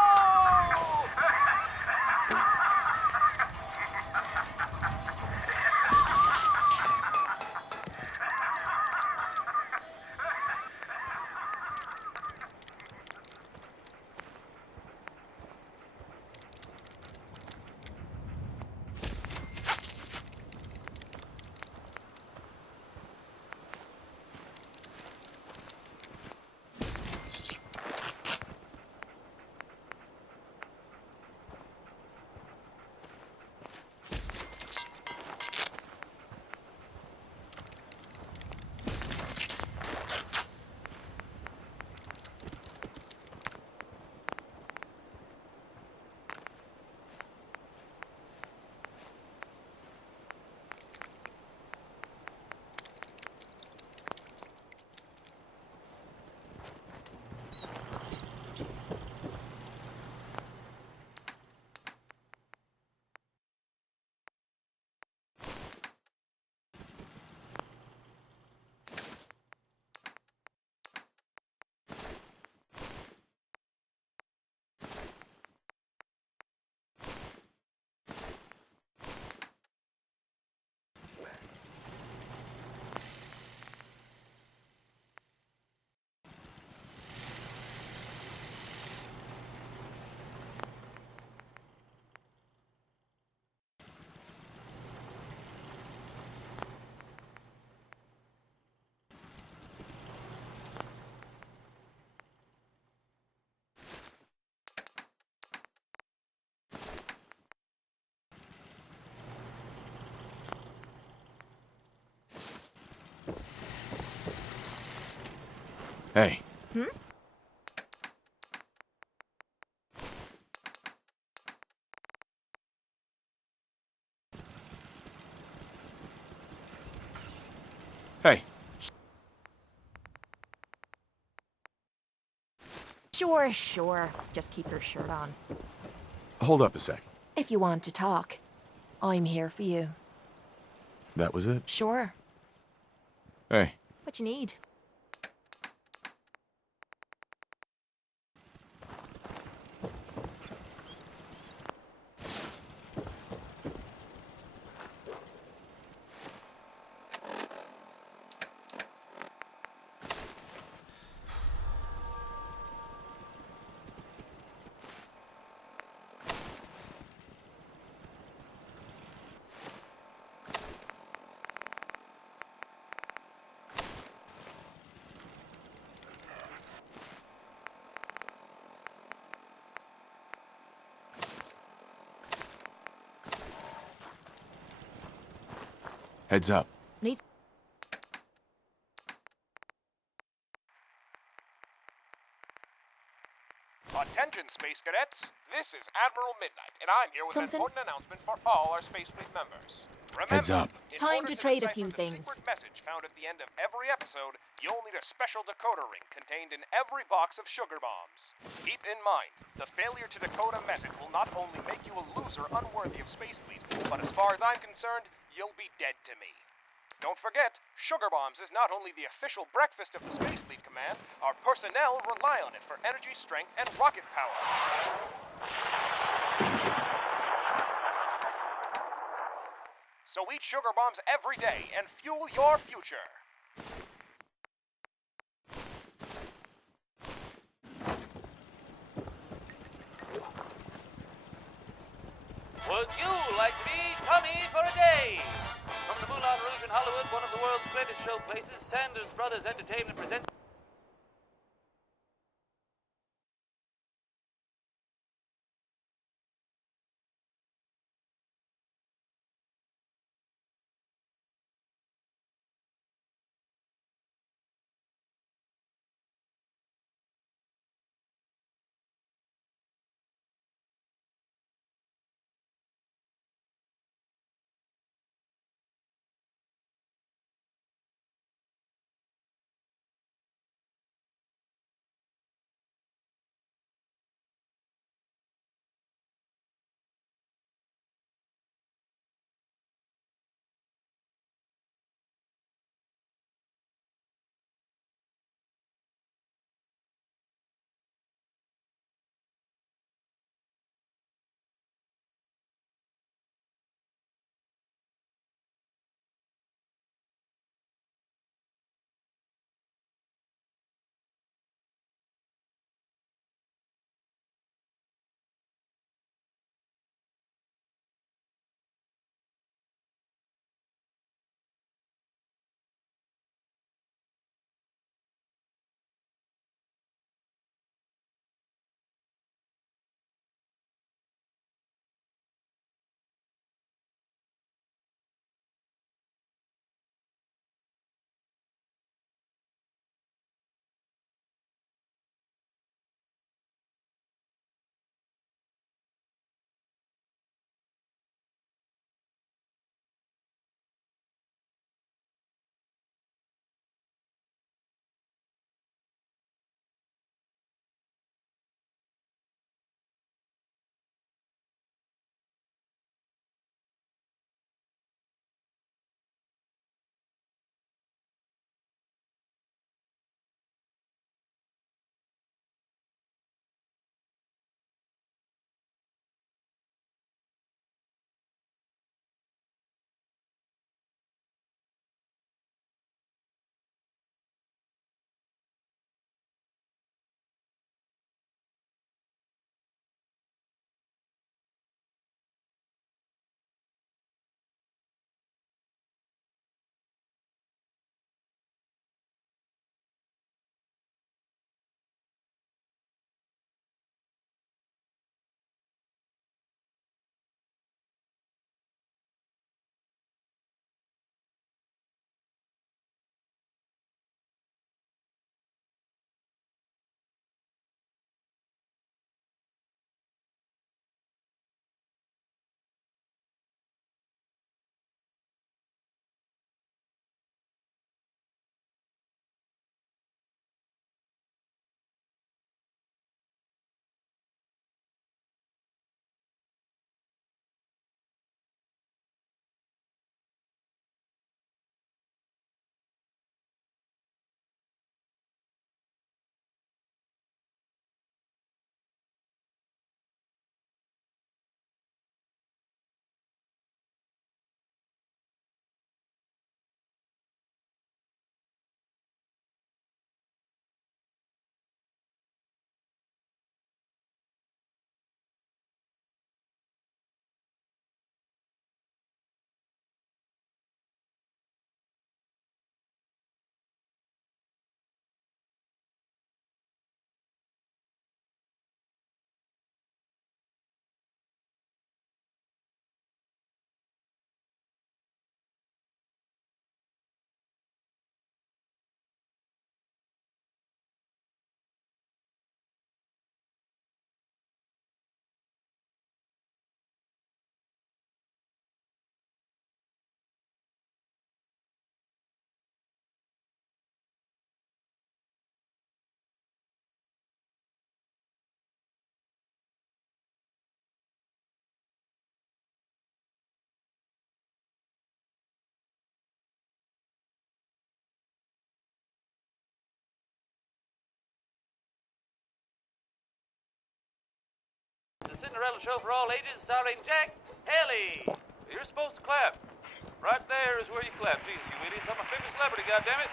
Hey. Hmm? Hey. Sure. Just keep your shirt on. Hold up a sec. If you want to talk, I'm here for you. That was it? Sure. Hey. What you need? Heads up. Need... Attention, Space Cadets! This is Admiral Midnight, and I'm here with Something? an important announcement for all our Space Fleet members. Remember, Heads up. in Time order to trade a decipher few the things. secret message found at the end of every episode, you'll need a special decoder ring contained in every box of sugar bombs. Keep in mind, the failure to decode a message will not only make you a loser unworthy of Space Fleet, but as far as I'm concerned, you'll be dead to me. Don't forget, Sugar Bombs is not only the official breakfast of the Space Fleet Command, our personnel rely on it for energy, strength, and rocket power. So eat Sugar Bombs every day and fuel your future. Would you like to be Tommy for a day? From the Moulin Rouge in Hollywood, one of the world's greatest showplaces, Sanders Brothers Entertainment presents Cinderella show for all ages starring Jack Haley. You're supposed to clap. Right there is where you clap. Jesus, you idiots. I'm a famous celebrity, goddammit.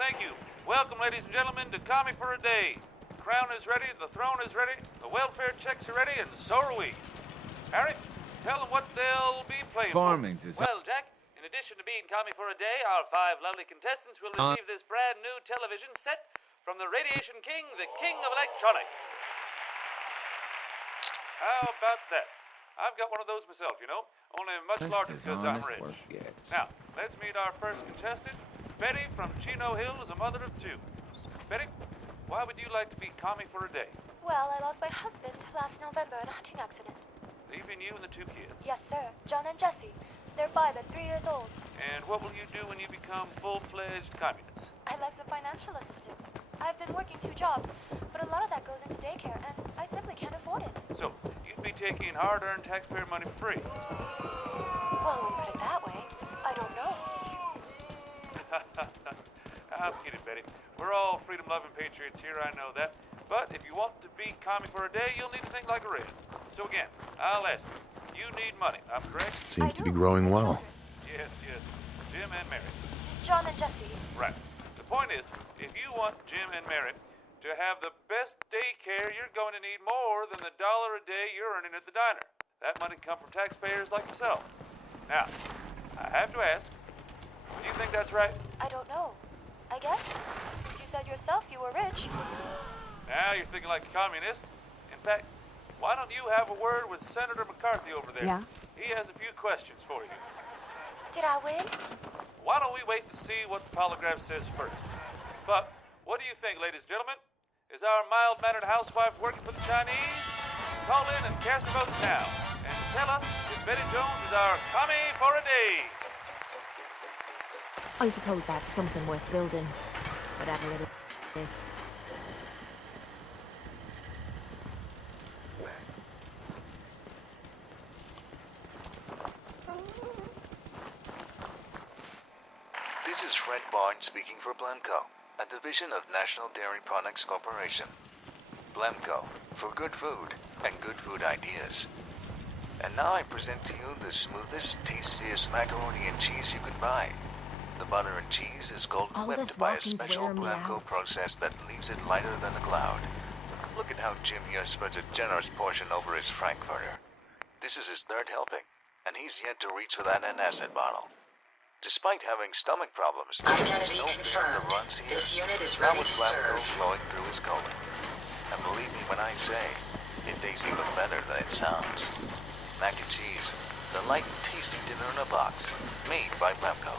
Thank you. Welcome, ladies and gentlemen, to Commie for a Day. The crown is ready, the throne is ready, the welfare checks are ready, and so are we. Harry, tell them what they'll be playing Farming's for. is... Well, Jack, in addition to being Commie for a Day, our 5 lovely contestants will receive this brand new television set from the Radiation King, the King of Electronics. How about that? I've got one of those myself, you know, only much larger because I'm rich. Now, let's meet our first contestant. Betty from Chino Hill is a mother of 2. Betty, why would you like to be Commie for a Day? Well, I lost my husband last November in a hunting accident. Leaving you and the 2 kids. Yes, sir. John and Jesse. They're 5 and 3 years old. And what will you do when you become full-fledged communists? I'd like some financial assistance. I've been working 2 jobs, but a lot of that goes into daycare, and I simply can't afford it. So, you'd be taking hard-earned taxpayer money for free? Well, when you put it that way, I don't know. I'm kidding, Betty. We're all freedom-loving patriots here, I know that. But if you want to be Commie for a Day, you'll need to think like a red. So again, I'll ask you. You need money, I'm correct? Seems to be growing well. Yes, yes. Jim and Mary. John and Jesse. Right. The point is, if you want Jim and Mary to have the best daycare, you're going to need more than the $1 a day you're earning at the diner. That money comes from taxpayers like yourself. Now, I have to ask, do you think that's right? I don't know. I guess. Since you said yourself you were rich. Now you're thinking like a communist. In fact, why don't you have a word with Senator McCarthy over there? Yeah? He has a few questions for you. Did I win? Why don't we wait to see what the polygraph says first? But what do you think, ladies and gentlemen? Is our mild-mannered housewife working for the Chinese? Call in and cast your votes now. And tell us if Betty Jones is our Commie for a Day. I suppose that's something worth building. Whatever it is. This is Fred Barnes speaking for Blemco, a division of National Dairy Products Corporation. Blemco, for good food and good food ideas. And now I present to you the smoothest, tastiest macaroni and cheese you could buy. The butter and cheese is golden whipped by a special Blemco process that leaves it lighter than a cloud. Look at how Jim here spreads a generous portion over his Frankfurter. This is his 3rd helping, and he's yet to reach for that antacid bottle. Despite having stomach problems, there's no fear of the runs here. This unit is That ready was to Blemco serve. flowing through his colon. And believe me when I say, it tastes even better than it sounds. Mac and cheese, the light and tasty dinner in a box, made by Blemco.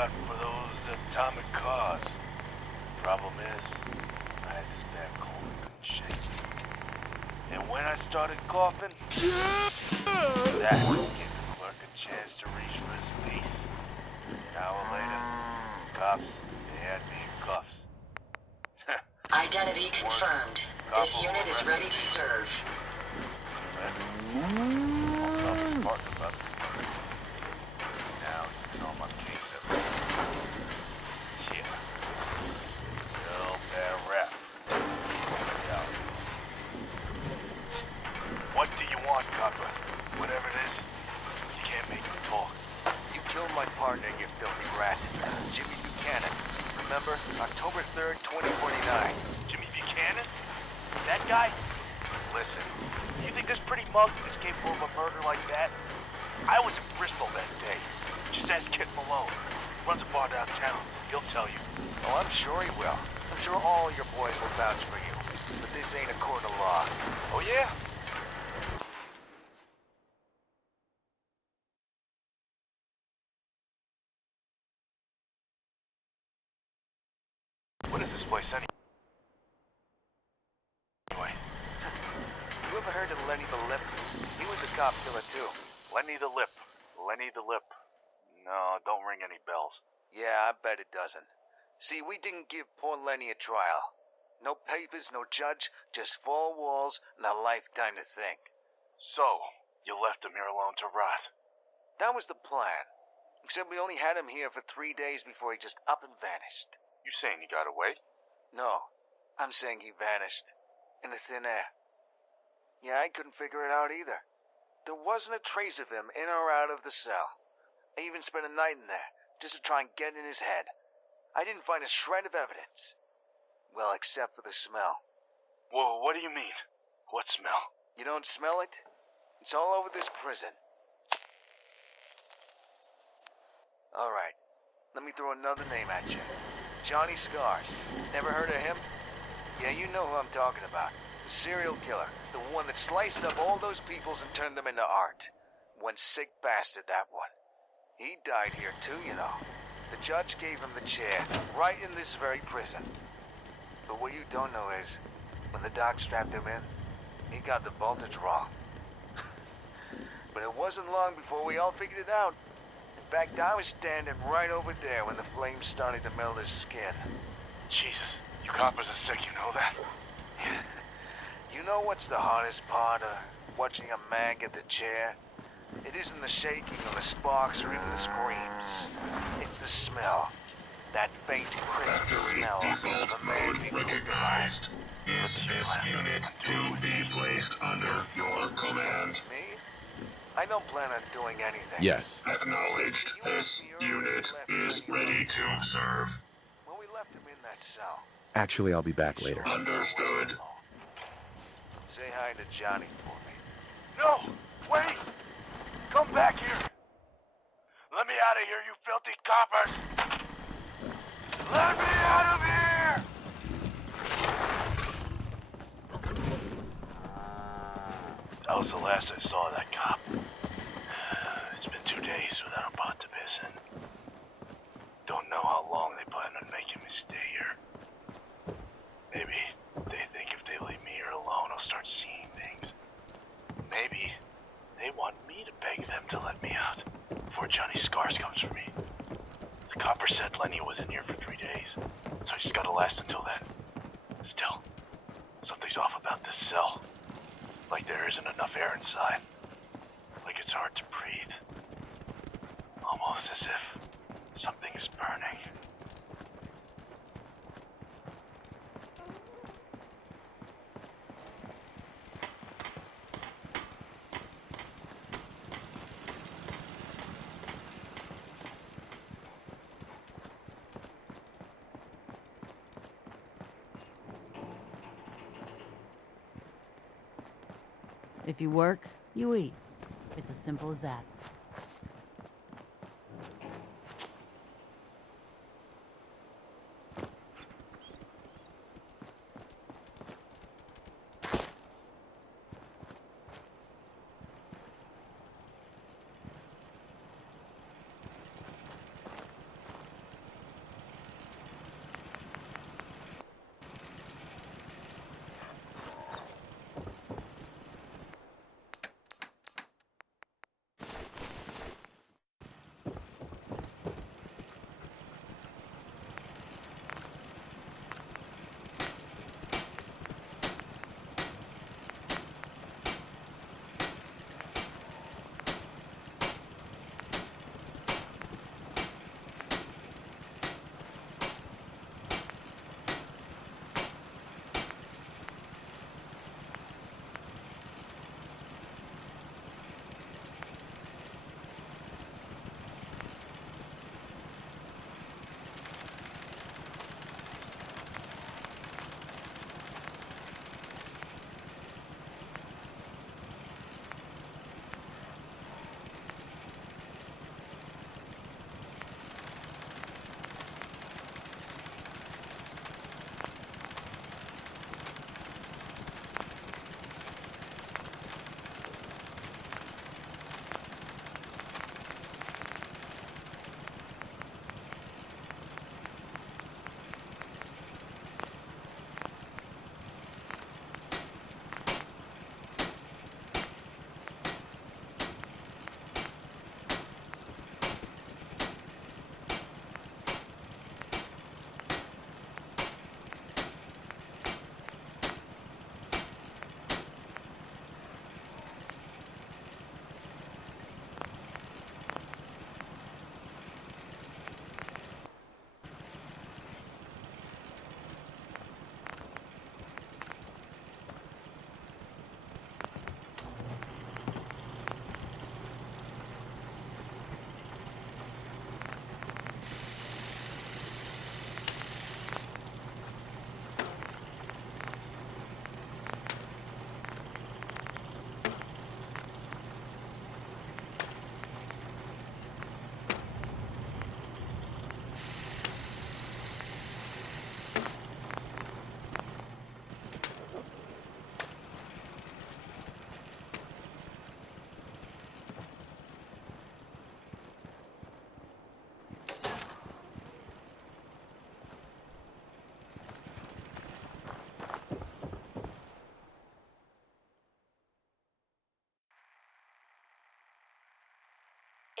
got for those atomic cars. Problem is, I had this bad cold I couldn't shake. And when I started coughing, that gave the clerk a chance to reach for his piece. An hour later, cops, they had me in cuffs. Identity confirmed. This unit is ready to serve. Now, you know my case everywhere. Yeah. Real bad rap. Yeah. What do you want, copper? Whatever it is, you can't make me talk. You killed my partner, you filthy rat. Jimmy Buchanan. Remember? October 3rd, 2049. Jimmy Buchanan? That guy? Listen, you think this pretty mug is capable of a murder like that? I was in Bristol that day. Just ask Kit Malone. Runs a bar downtown. He'll tell you. Oh, I'm sure he will. I'm sure all your boys will vouch for you. But this ain't a court of law. Oh, yeah? What is this place anyway? You ever heard of Lenny the Lip? He was a cop killer too. Lenny the Lip. Lenny the Lip. No, don't ring any bells. Yeah, I bet it doesn't. See, we didn't give poor Lenny a trial. No papers, no judge, just four walls and a lifetime to think. So, you left him here alone to rot? That was the plan. Except we only had him here for 3 days before he just up and vanished. You saying he got away? No, I'm saying he vanished. In the thin air. Yeah, I couldn't figure it out either. There wasn't a trace of him in or out of the cell. I even spent a night in there, just to try and get in his head. I didn't find a shred of evidence. Well, except for the smell. Whoa, what do you mean? What smell? You don't smell it? It's all over this prison. Alright, let me throw another name at you. Johnny Scars. Never heard of him? Yeah, you know who I'm talking about. The serial killer. The one that sliced up all those peoples and turned them into art. One sick bastard, that one. He died here too, you know. The judge gave him the chair, right in this very prison. But what you don't know is, when the doc strapped him in, he got the voltage wrong. But it wasn't long before we all figured it out. In fact, I was standing right over there when the flames started to melt his skin. Jesus, you coppers are sick, you know that? You know what's the hardest part of watching a man get the chair? It isn't the shaking or the sparks or even the screams. It's the smell. That faint, crisp smell of a man being Recognized. Is this unit to be placed under your command? Me? I don't plan on doing anything. Yes. Acknowledged. This unit is ready to serve. When we left him in that cell. Actually, I'll be back later. Understood. Say hi to Johnny for me. No! Wait! Come back here! Let me out of here, you filthy coppers! Let me out of here! That was the last I saw of that cop. It's been 2 days without a pot to piss in. Don't know how long they plan on making me stay here. Maybe they think if they leave me here alone, I'll start seeing things. Maybe they want me to beg them to let me out before Johnny Scars comes for me. The copper said Lenny was in here for 3 days, so I just gotta last until then. Still, something's off about this cell. Like there isn't enough air inside. Like it's hard to breathe. Almost as if something is burning. If you work, you eat. It's as simple as that.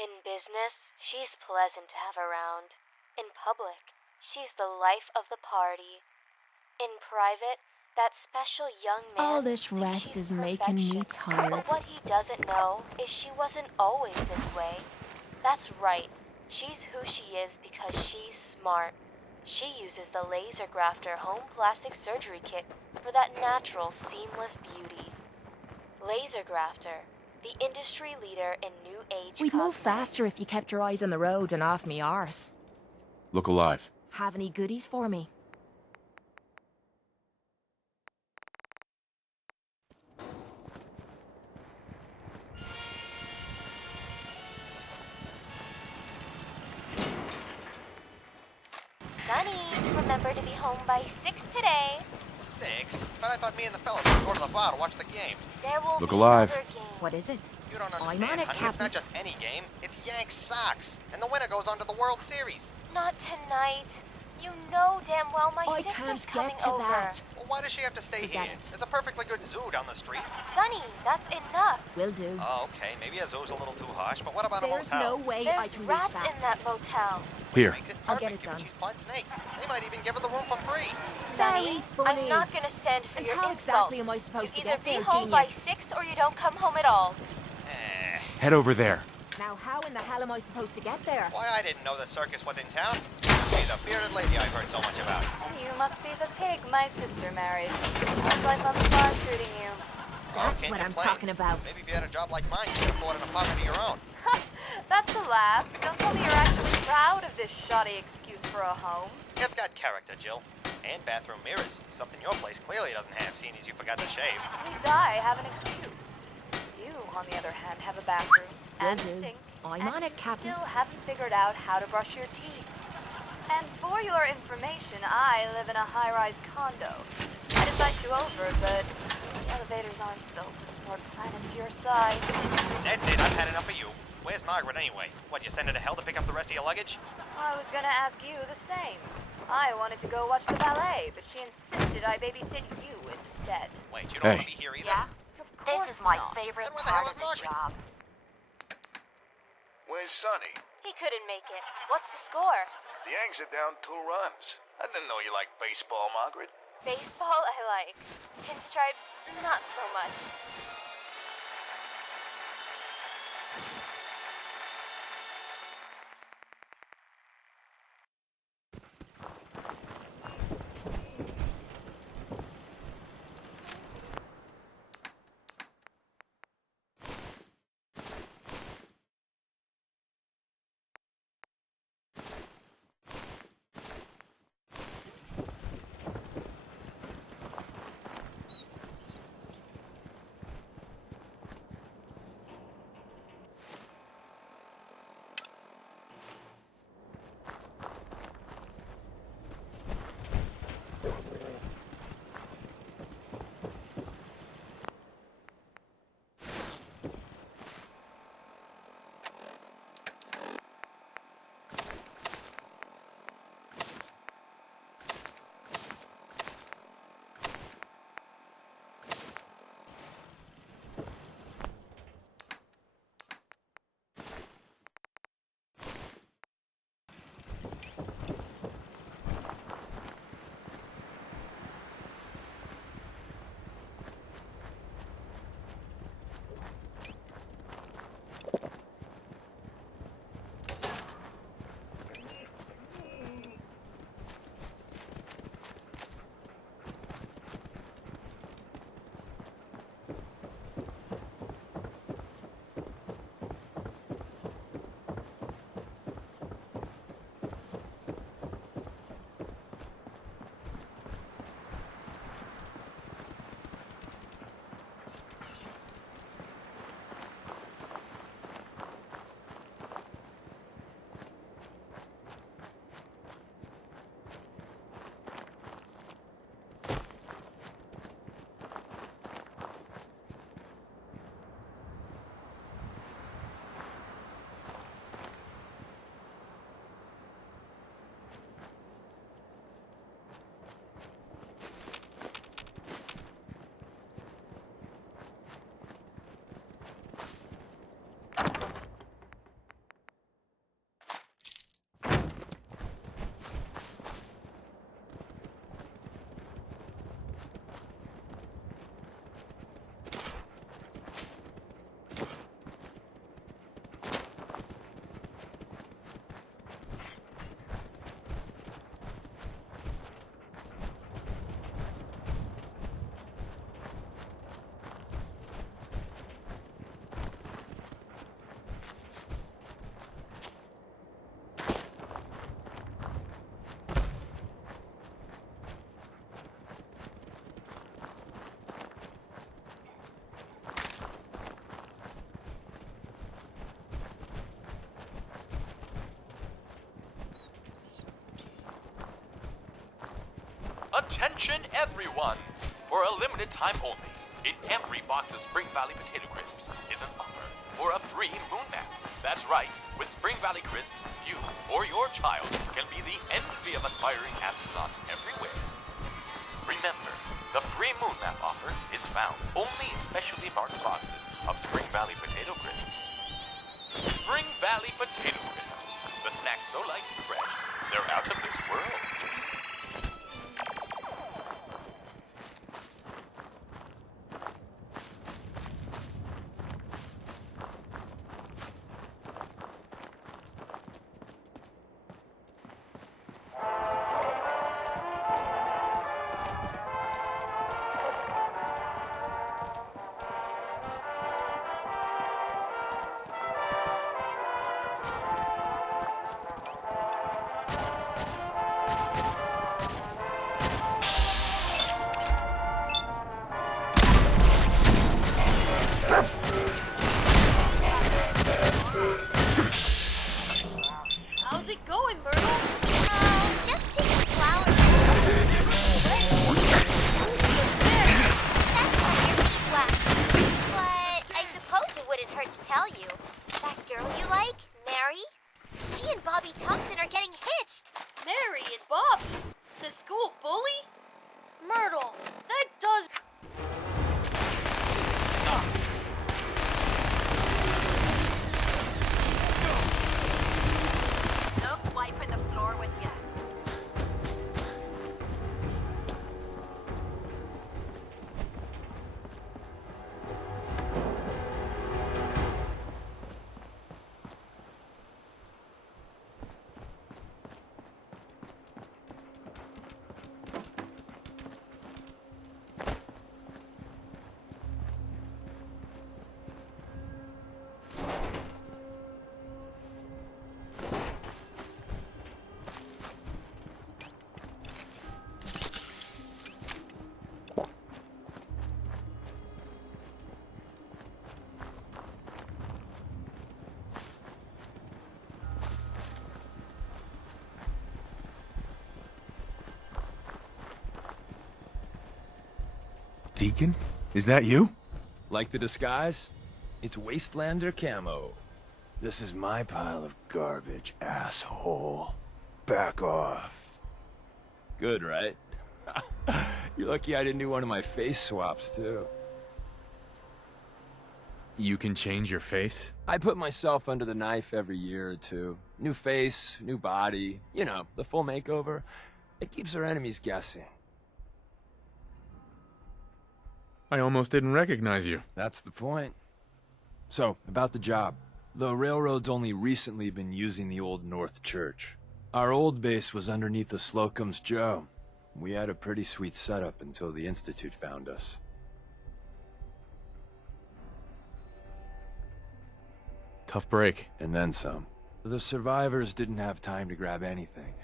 In business, she's pleasant to have around. In public, she's the life of the party. In private, that special young man All this thinks rest she's is making me perfection. tired. But what he doesn't know is she wasn't always this way. That's right. She's who she is because she's smart. She uses the laser grafter home plastic surgery kit for that natural, seamless beauty. Laser grafter, the industry leader in new age We'd move cosmetics. faster if you kept your eyes on the road and off me arse. Look alive. Have any goodies for me? Sonny, remember to be home by 6 today. 6? But I thought me and the fellas would go to the bar to watch the game. There will Look be alive. another game. What is it? You don't I'm understand, on it, honey. It's Captain. not just any game. It's Yanks Sox. And the winner goes on to the World Series. Not tonight. You know damn well my I sister's can't coming get to over. that. Well, why does she have to stay Forget here? it. There's a perfectly good zoo down the street. Sonny, that's enough. Will do. Oh, okay. Maybe a zoo's a little too harsh, but what about There's a motel? no way There's I can reach rats that. in that motel. Here. Makes it I'll perfect. get it done. She's Bud Snake. They might even give her the room for free. Sonny, funny. I'm not gonna stand for And your how insults. exactly am I supposed You to either get be there, home by genius? 6 or you don't come home at all. Head over there. Now how in the hell am I supposed to get there? Why, I didn't know the circus was in town. She's a bearded lady I've heard so much about. You must be the pig my sister married. How's life on the farm treating you? That's can't what I'm complain. talking about. Maybe if you had a job like mine, you could afford an apartment of your own. That's a laugh. Don't tell me you're actually proud of this shoddy excuse for a home. It's got character, Jill. And bathroom mirrors. Something your place clearly doesn't have, seeing as you forgot to shave. At least I have an excuse. You, on the other hand, have a bathroom and a do. sink. I'm and on it, you Captain. still haven't figured out how to brush your teeth. And for your information, I live in a high-rise condo. I'd invite you over, but the elevators aren't built to support planets your size. That's it, I've had enough of you. Where's Margaret anyway? What, you send her to hell to pick up the rest of your luggage? I was gonna ask you the same. I wanted to go watch the ballet, but she insisted I babysit you instead. Wait, you don't Hey. want to be here either? Yeah? This is my not. favorite Then where the hell part is of the Margaret? job. Where's Sonny? He couldn't make it. What's the score? The Yanks are down 2 runs. I didn't know you liked baseball, Margaret. Baseball I like. Pinstripes, not so much. Attention everyone! For a limited time only, in every box of Spring Valley potato crisps is an offer for a free moon map. That's right, with Spring Valley crisps, you or your child can be the envy of aspiring astronauts everywhere. Remember, the free moon map offer is found only in specially marked boxes of Spring Valley potato crisps. Spring Valley potato crisps, the snacks so light and fresh, they're out of this world. How's it going, Myrtle? Just picking flowers. That's why your feet wet. But I suppose it wouldn't hurt to tell you. That girl you like, Mary, she and Bobby Thompson are getting hitched. Mary and Bobby? The school bully? Myrtle, that does... No wiping the floor with you. Deacon? Is that you? Like the disguise? It's Wastelander camo. This is my pile of garbage, asshole. Back off. Good, right? You're lucky I didn't do one of my face swaps, too. You can change your face? I put myself under the knife every year or two. New face, new body, you know, the full makeover. It keeps our enemies guessing. I almost didn't recognize you. That's the point. So, about the job. The railroad's only recently been using the Old North Church. Our old base was underneath the Slocum's Joe. We had a pretty sweet setup until the Institute found us. Tough break. And then some. The survivors didn't have time to grab anything.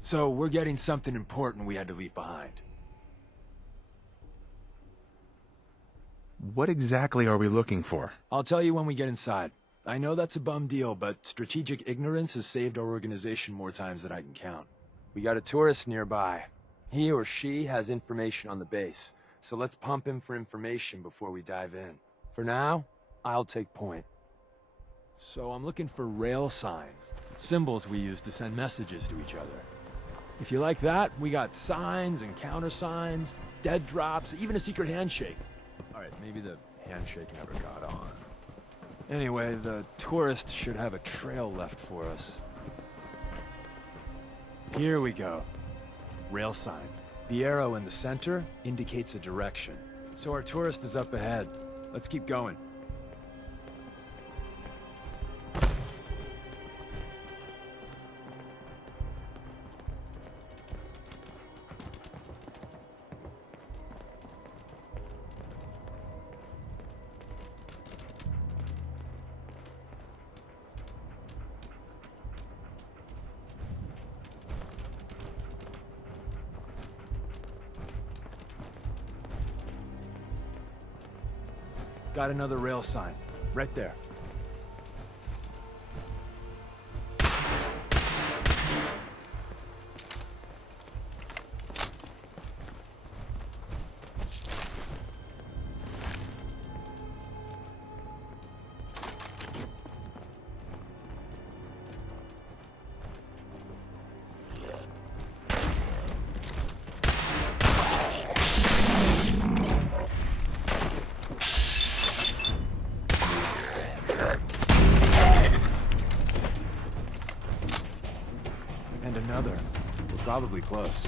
So, we're getting something important we had to leave behind. What exactly are we looking for? I'll tell you when we get inside. I know that's a bum deal, but strategic ignorance has saved our organization more times than I can count. We got a tourist nearby. He or she has information on the base, so let's pump him for information before we dive in. For now, I'll take point. So I'm looking for rail signs, symbols we use to send messages to each other. If you like that, we got signs and countersigns, dead drops, even a secret handshake. Alright, maybe the handshake never got on. Anyway, the tourist should have a trail left for us. Here we go. Rail sign. The arrow in the center indicates a direction. So our tourist is up ahead. Let's keep going. Got another rail sign. Right there. And another. We're probably close.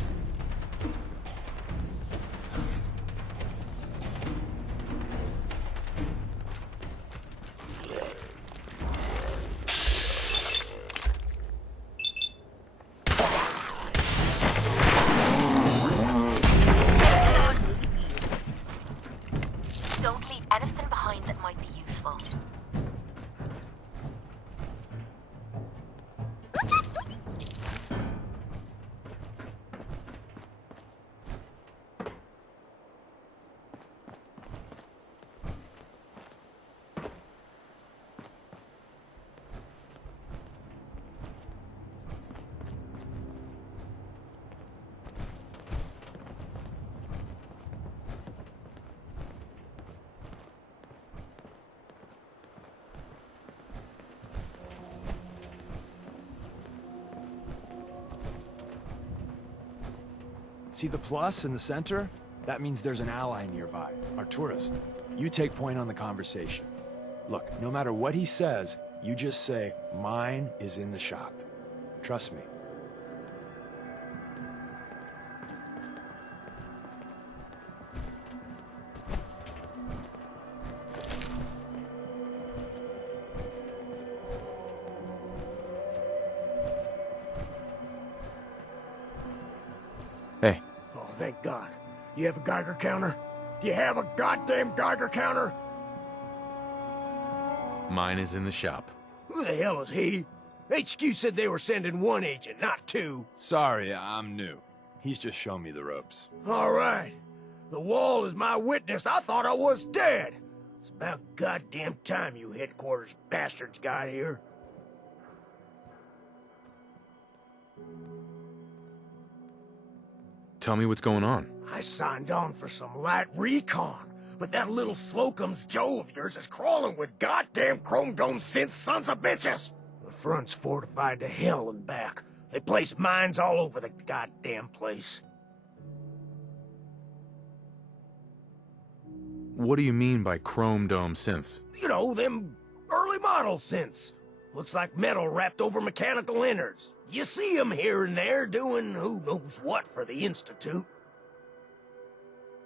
Don't leave anything behind that might be useful. See the plus in the center? That means there's an ally nearby, our tourist. You take point on the conversation. Look, no matter what he says, you just say, mine is in the shop. Trust me. Hey. Oh, thank God. You have a Geiger counter? Do you have a goddamn Geiger counter? Mine is in the shop. Who the hell is he? HQ said they were sending one agent, not two. Sorry, I'm new. He's just shown me the ropes. All right. The wall is my witness. I thought I was dead. It's about goddamn time you headquarters bastards got here. Tell me what's going on. I signed on for some light recon, but that little Slocum's Joe of yours is crawling with goddamn chrome dome synth sons of bitches. The front's fortified to hell and back. They place mines all over the goddamn place. What do you mean by chrome dome synths? You know, them early model synths. Looks like metal wrapped over mechanical innards. You see them here and there doing who knows what for the Institute.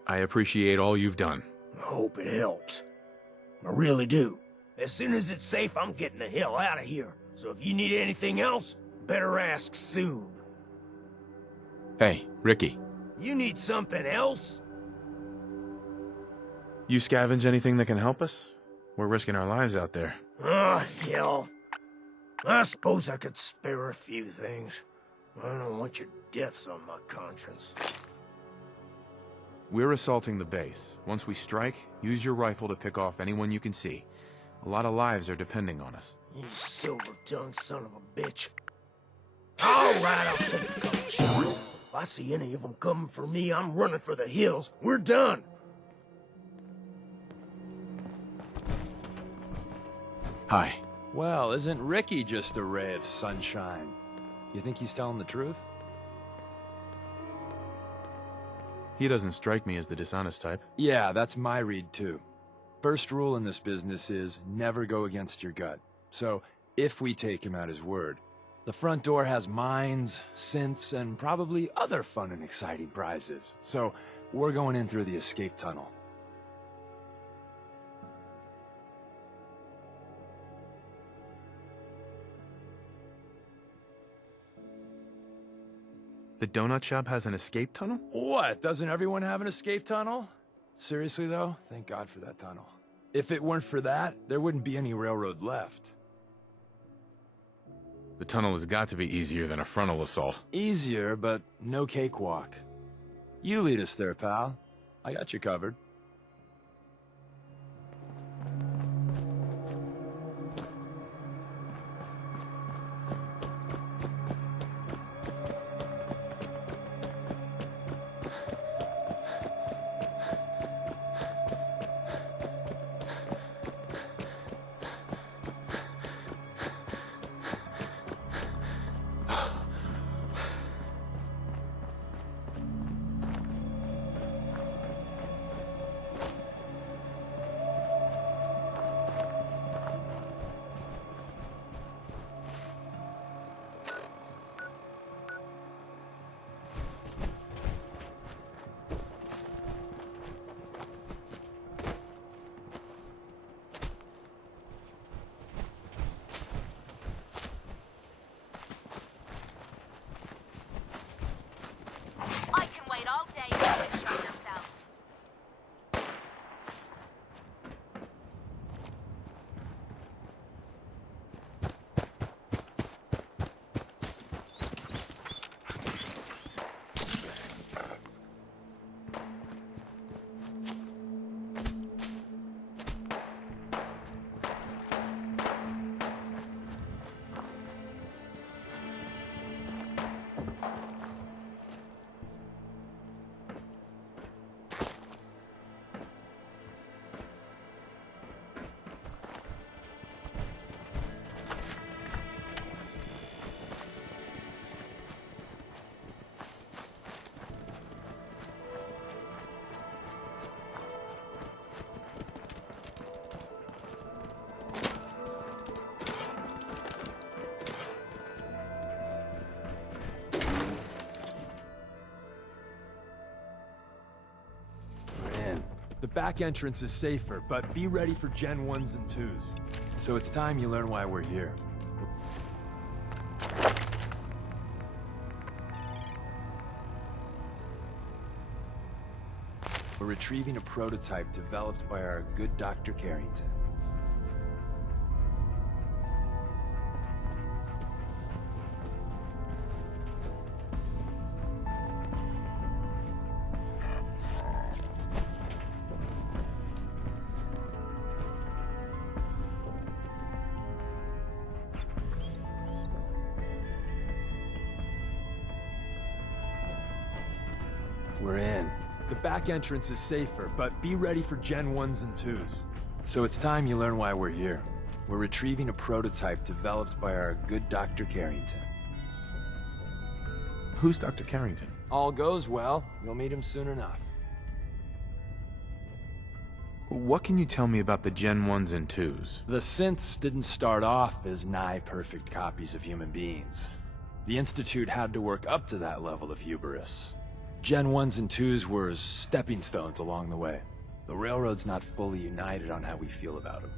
I appreciate all you've done. I hope it helps. I really do. As soon as it's safe, I'm getting the hell out of here. So if you need anything else, better ask soon. Hey, Ricky. You need something else? You scavenge anything that can help us? We're risking our lives out there. Oh, hell. I suppose I could spare a few things. I don't want your deaths on my conscience. We're assaulting the base. Once we strike, use your rifle to pick off anyone you can see. A lot of lives are depending on us. You silver-tongued son of a bitch. All right, I'll take a couple shots. If I see any of them coming for me, I'm running for the hills. We're done. Hi. Well, isn't Ricky just a ray of sunshine? You think he's telling the truth? He doesn't strike me as the dishonest type. Yeah, that's my read too. First rule in this business is never go against your gut. So, if we take him at his word, the front door has mines, synths, and probably other fun and exciting prizes. So, we're going in through the escape tunnel. The donut shop has an escape tunnel? What? Doesn't everyone have an escape tunnel? Seriously, though? Thank God for that tunnel. If it weren't for that, there wouldn't be any railroad left. The tunnel has got to be easier than a frontal assault. Easier, but no cakewalk. You lead us there, pal. I got you covered. The back entrance is safer, but be ready for Gen 1s and 2s. So it's time you learn why we're here. We're retrieving a prototype developed by our good Dr. Carrington. We're in. The back entrance is safer, but be ready for Gen 1s and 2s. So it's time you learn why we're here. We're retrieving a prototype developed by our good Dr. Carrington. Who's Dr. Carrington? All goes well, you'll meet him soon enough. What can you tell me about the Gen 1s and 2s? The synths didn't start off as nigh-perfect copies of human beings. The Institute had to work up to that level of hubris. Gen 1s and 2s were stepping stones along the way. The Railroad's not fully united on how we feel about them.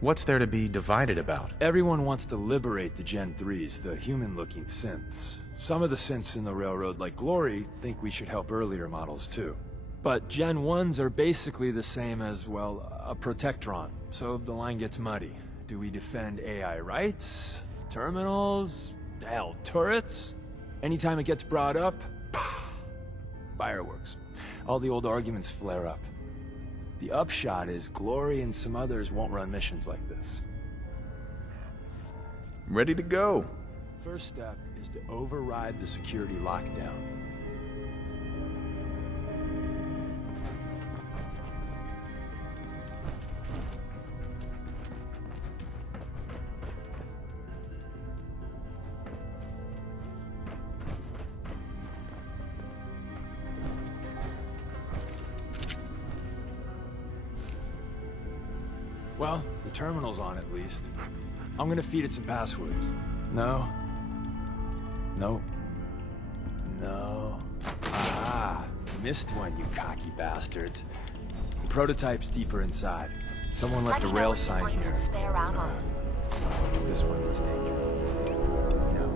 What's there to be divided about? Everyone wants to liberate the Gen 3s, the human-looking synths. Some of the synths in the Railroad, like Glory, think we should help earlier models too. But Gen 1s are basically the same as, well, a Protectron. So the line gets muddy. Do we defend AI rights? Terminals? Hell, turrets? Anytime it gets brought up, fireworks. All the old arguments flare up. The upshot is Glory and some others won't run missions like this. Ready to go. First step is to override the security lockdown. Well, the terminal's on at least. I'm gonna feed it some passwords. No. No. No. Ah, missed one, you cocky bastards. The prototype's deeper inside. Someone left a rail sign here. Some spare ammo. This one is dangerous. You know.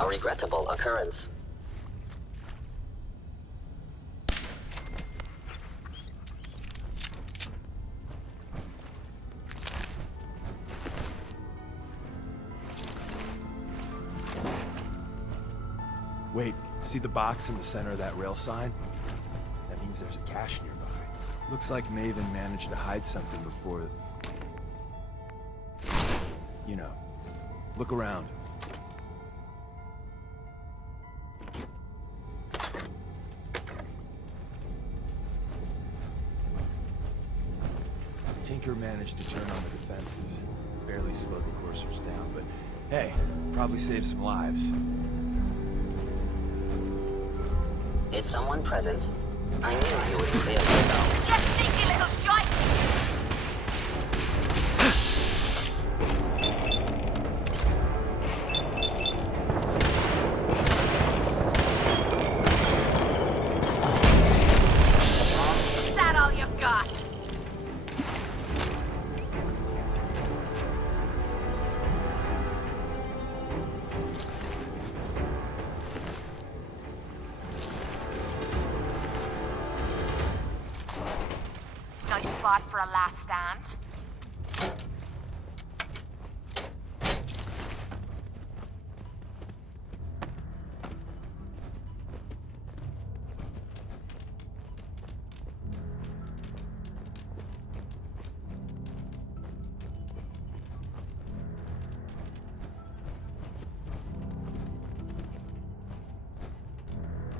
A regrettable occurrence. Wait, see the box in the center of that rail sign? That means there's a cache nearby. Looks like Maven managed to hide something before... You know. Look around. Tinker managed to turn on the defenses. Barely slowed the coursers down, but hey, probably saved some lives. Is someone present? I knew you would clear yourself. You sneaky little shite! Is that all you've got? Nice spot for a last stand.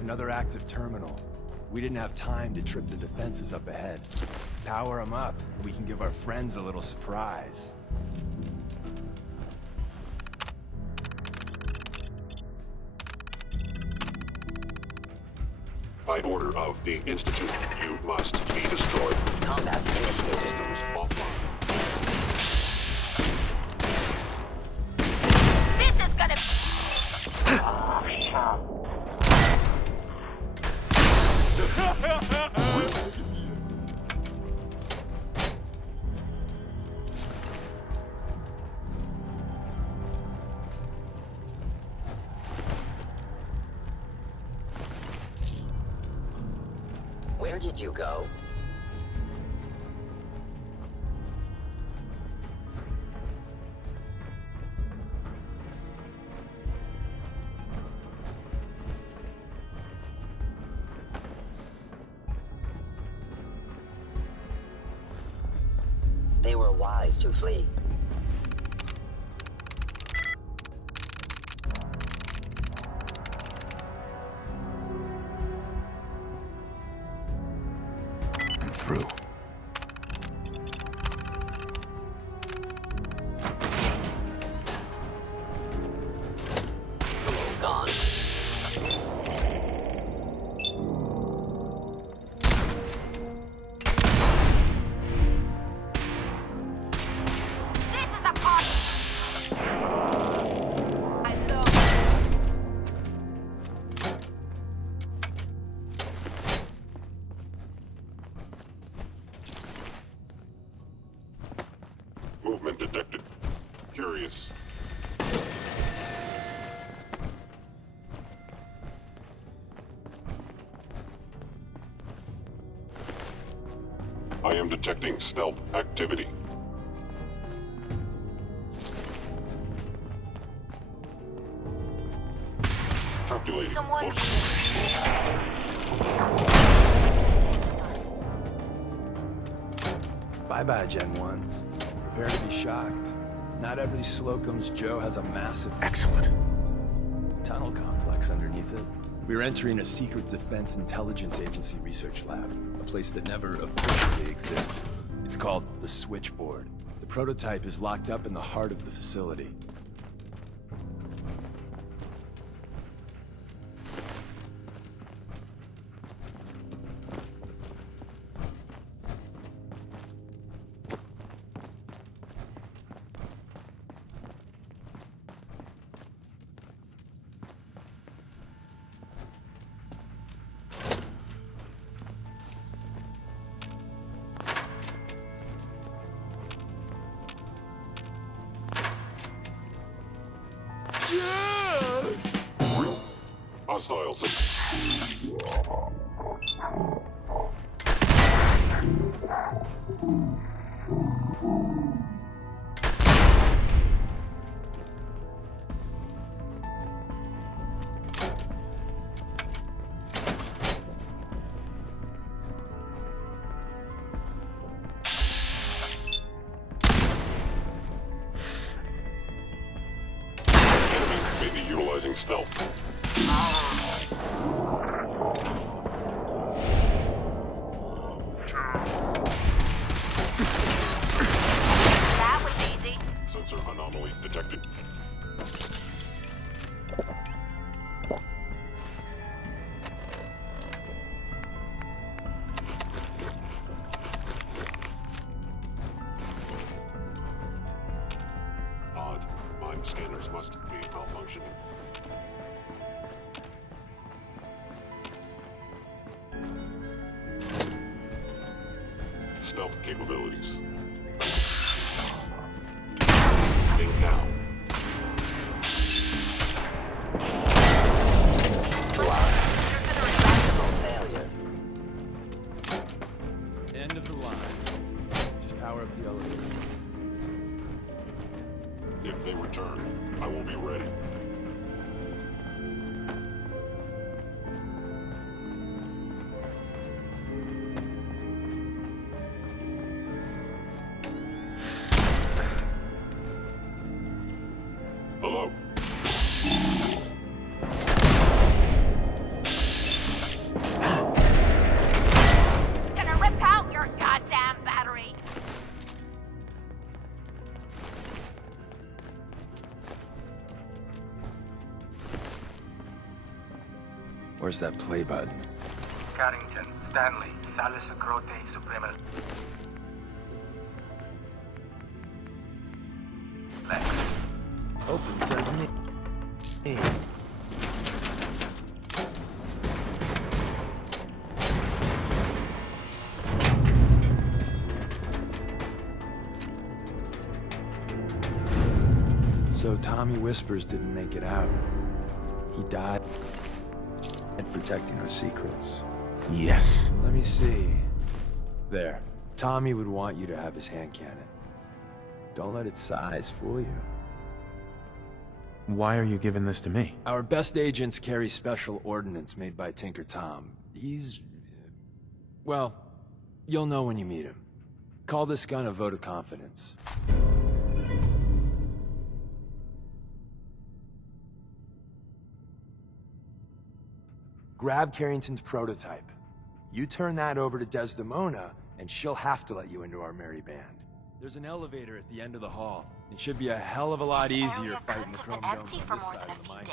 Another active terminal. We didn't have time to trip the defenses up ahead. Power them up, and we can give our friends a little surprise. By order of the Institute, you must be destroyed. Combat initiated. Systems offline. This is gonna... Where did you go? They were wise to flee. I'm through. Gone. This is the part... I know. Movement detected. Curious. I am detecting stealth activity. Calculating. Someone... Bye-bye, Gen 1s. Prepare to be shocked. Not every Slocum's Joe has a massive... Excellent. tunnel complex underneath it. We're entering a secret Defense Intelligence Agency research lab, a place that never officially existed. It's called the Switchboard. The prototype is locked up in the heart of the facility. Hostiles. Enemies may be utilizing stealth. That was easy. Sensor anomaly detected. Odd. Mine scanners must be malfunctioning. Stealth capabilities. Think now. Failure. End of the line. Just power up the elevator. If they return, I will be ready. Hello? Gonna rip out your goddamn battery. Where's that play button? Carrington, Stanley, Salis Crote, Suprema. Lex. Open sesame. So Tommy Whispers didn't make it out. He died protecting our secrets. Yes. Let me see. There. Tommy would want you to have his hand cannon. Don't let its size fool you. Why are you giving this to me? Our best agents carry special ordnance made by Tinker Tom. He's... well, you'll know when you meet him. Call this gun a vote of confidence. Grab Carrington's prototype. You turn that over to Desdemona, and she'll have to let you into our merry band. There's an elevator at the end of the hall. It should be a hell of a lot easier fighting the Chrome Domes on this side of the mine.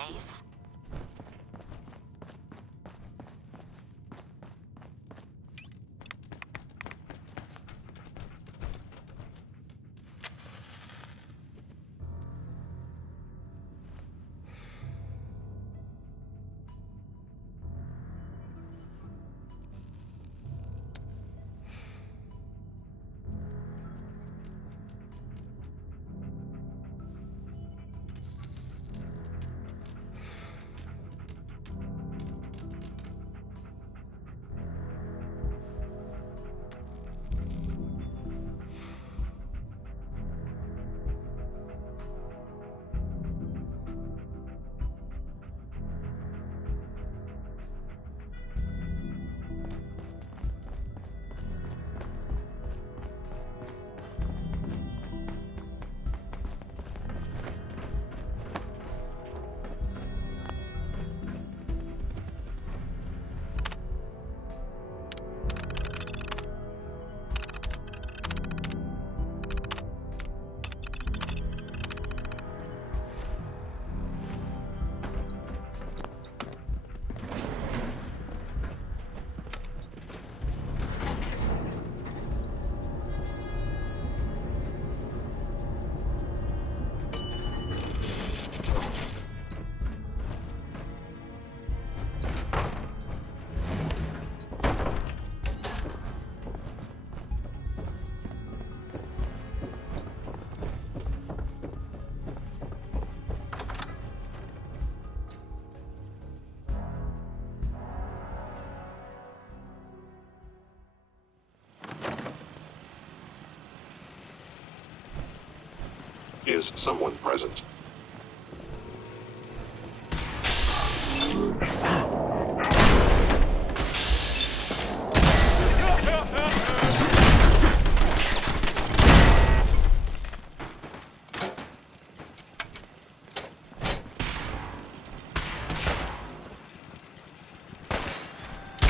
Is someone present?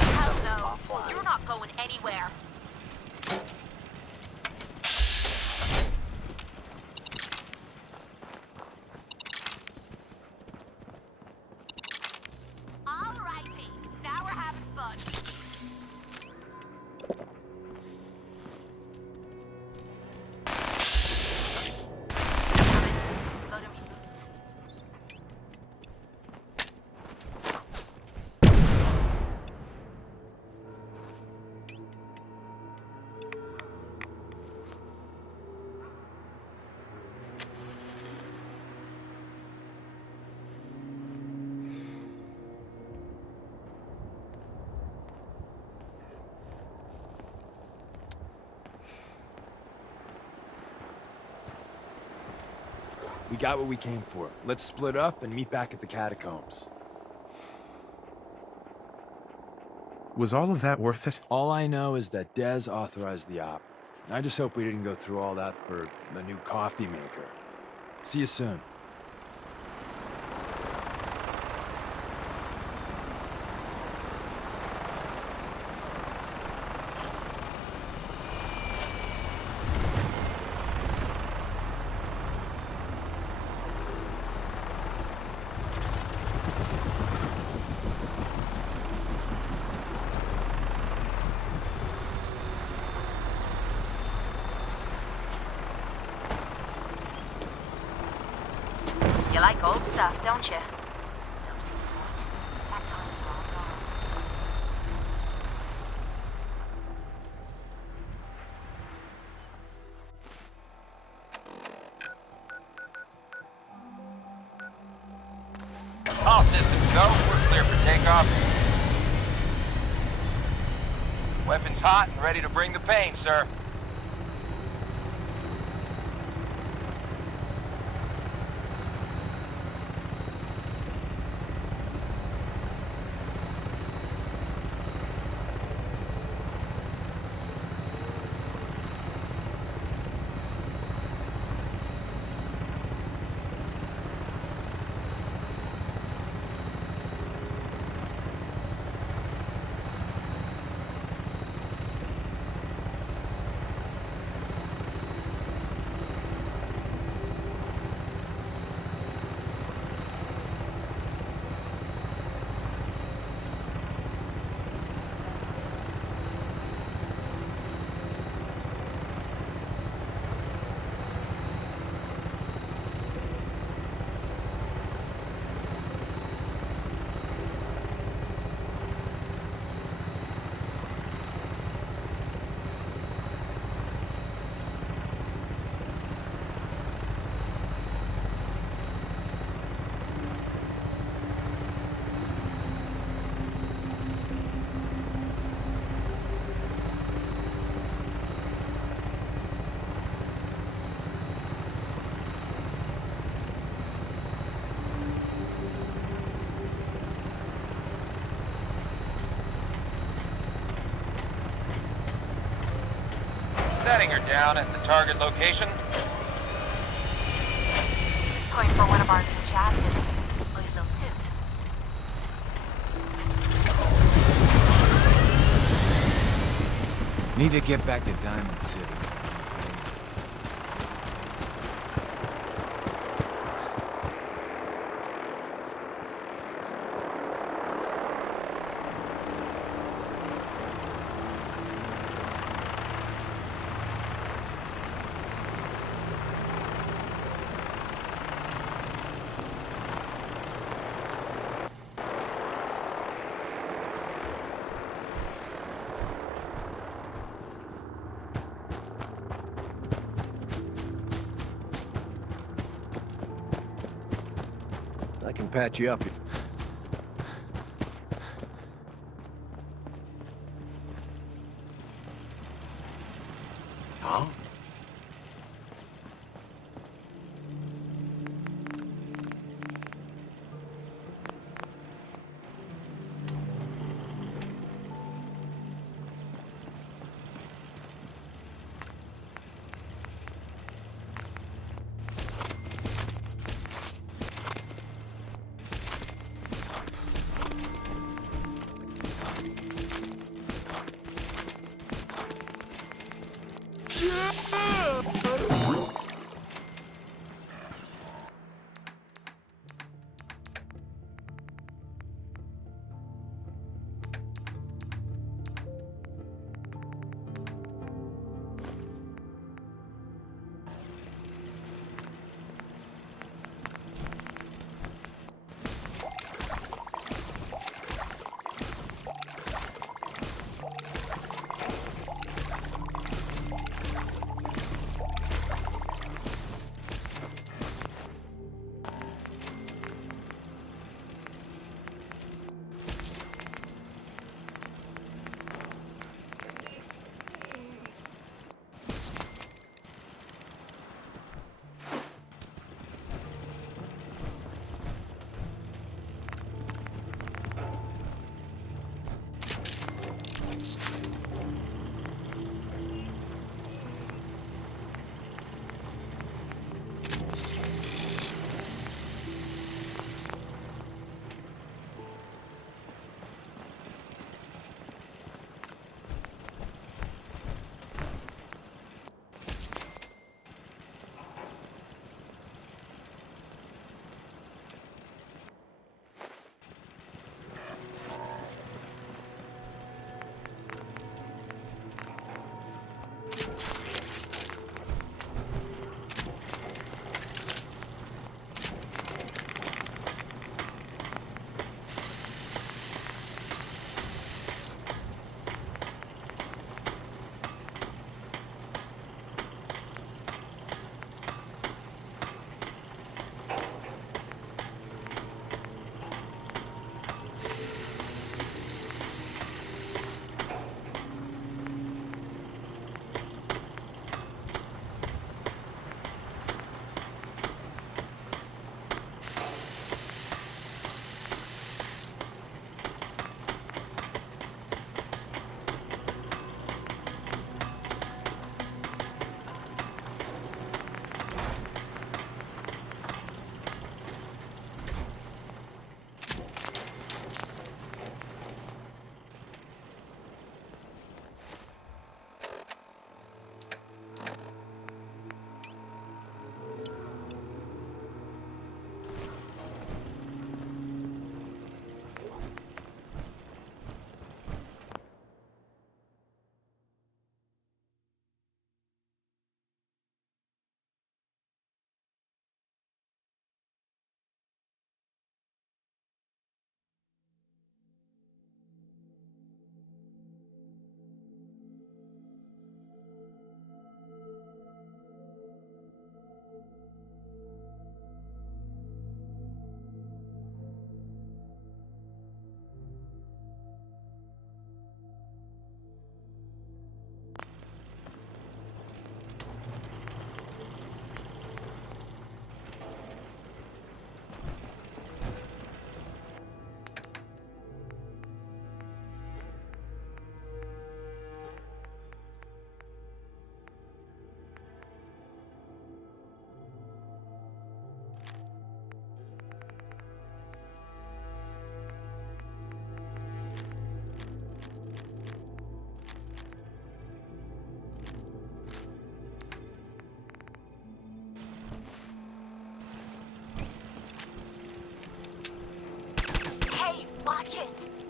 Hell no, you're not going anywhere. We got what we came for. Let's split up and meet back at the catacombs. Was all of that worth it? All I know is that Dez authorized the op. I just hope we didn't go through all that for a new coffee maker. See you soon. like old stuff, don't you? Don't see the point. That time is long gone. All systems go. We're clear for takeoff. Weapons hot and ready to bring the pain, sir. Setting her down at the target location. Time for one of our new jazz hits. Louisville 2. Need to get back to Diamond City. I can patch you up. Huh?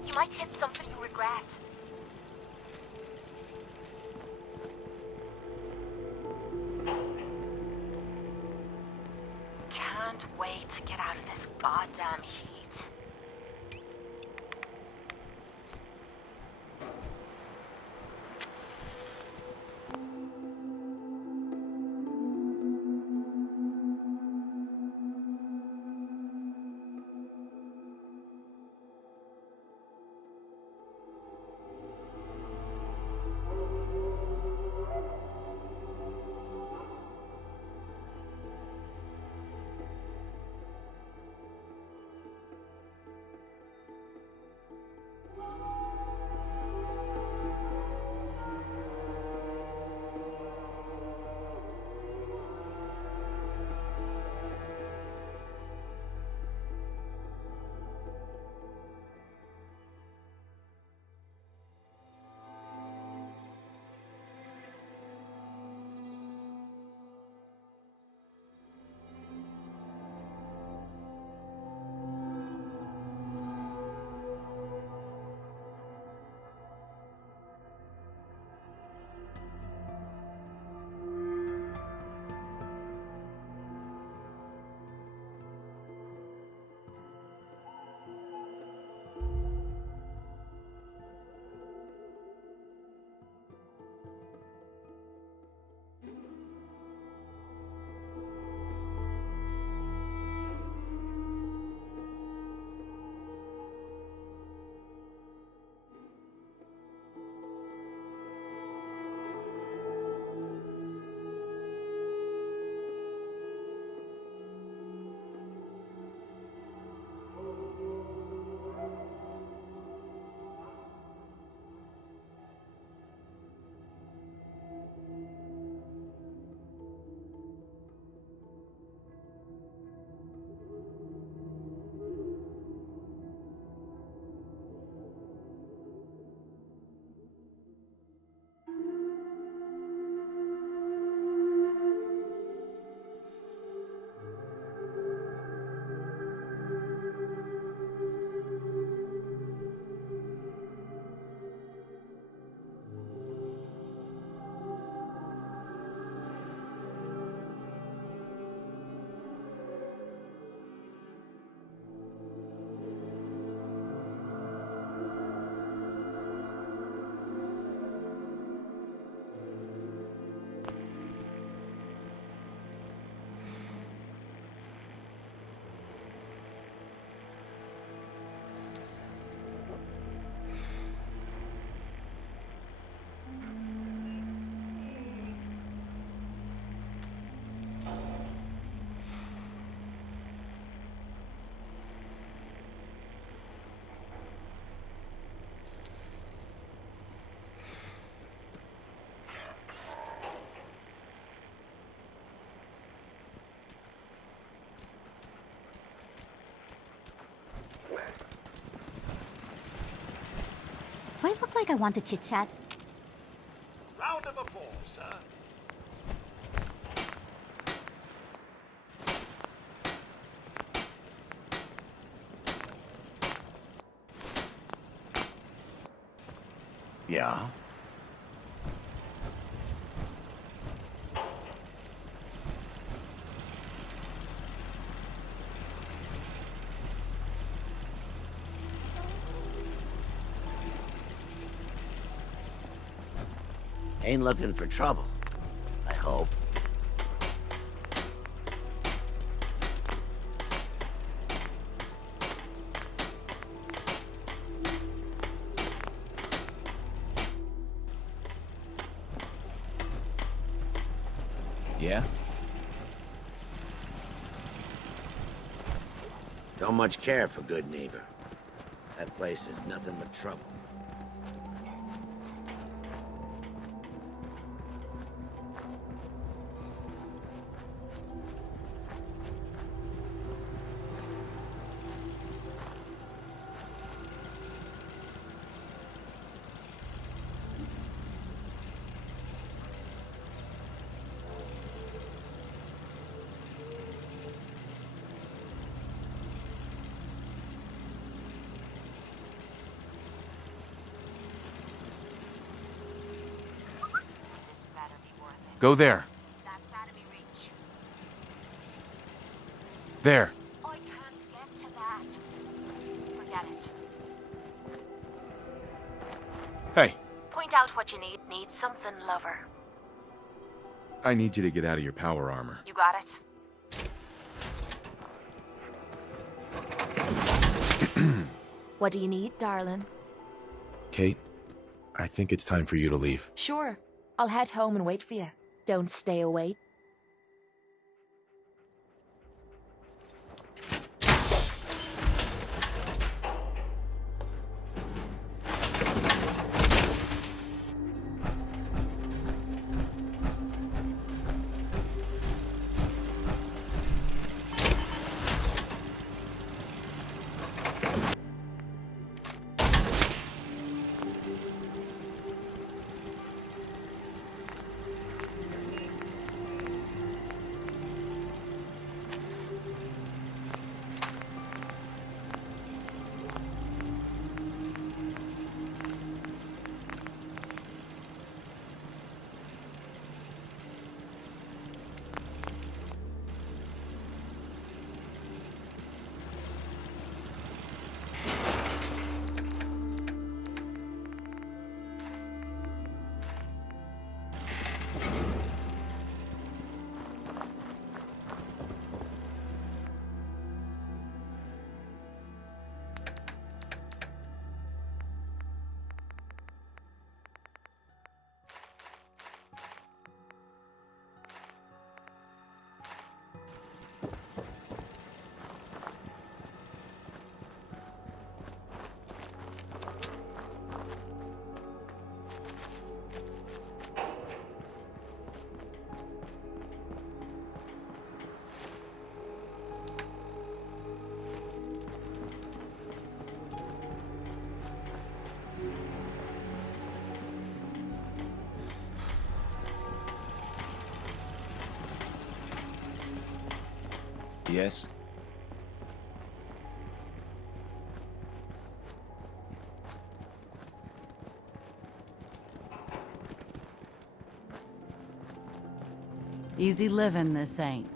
You might hit something you regret. Can't wait to get out of this goddamn heat. Do I look like I want to chit-chat? Round of applause, sir. Yeah? Ain't looking for trouble, I hope. Yeah? Don't much care for good neighbor. That place is nothing but trouble. Go there. That's enemy reach. There. I can't get to that. Forget it. Hey, Point out what you need. Need something, lover. I need you to get out of your power armor. You got it? What do you need, darling? Kate, I think it's time for you to leave. Sure. I'll head home and wait for you. Don't stay away. Yes? Easy living, this ain't.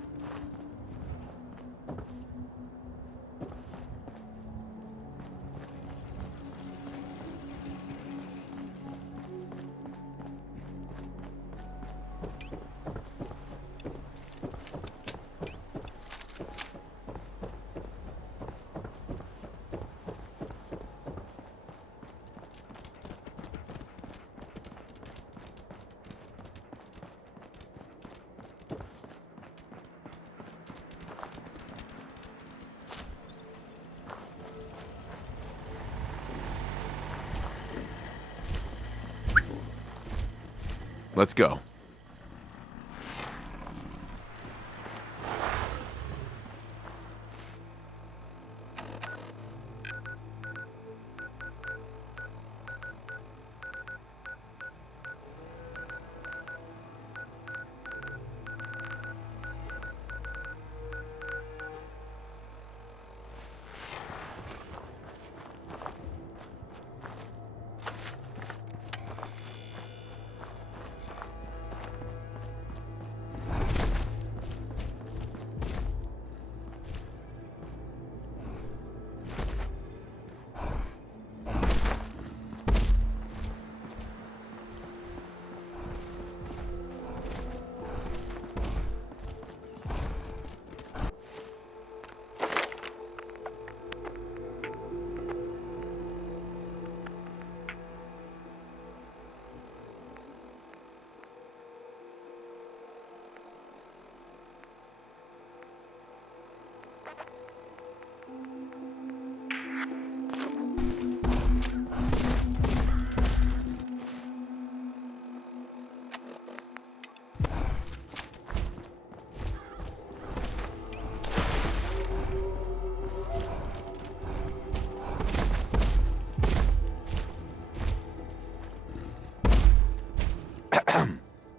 Let's go.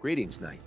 Greetings, Knight.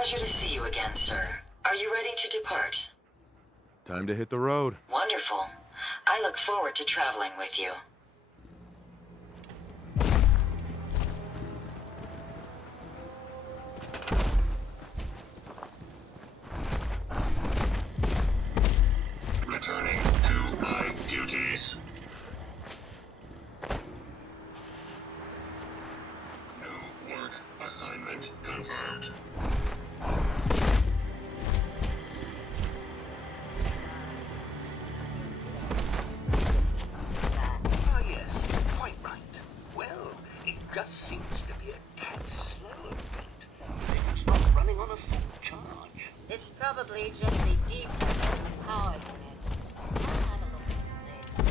Pleasure to see you again, sir. Are you ready to depart? Time to hit the road. Wonderful. I look forward to traveling with you. Returning to my duties. New work assignment confirmed. Ah, yes, quite right. Well, it just seems to be a tad slow at bit. If it's not running on a full charge. It's probably just the deep power unit. I'll have a look later.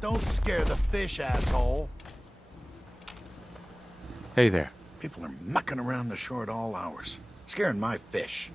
Don't scare the fish, asshole. Hey there. People are mucking around the shore at all hours, scaring my fish.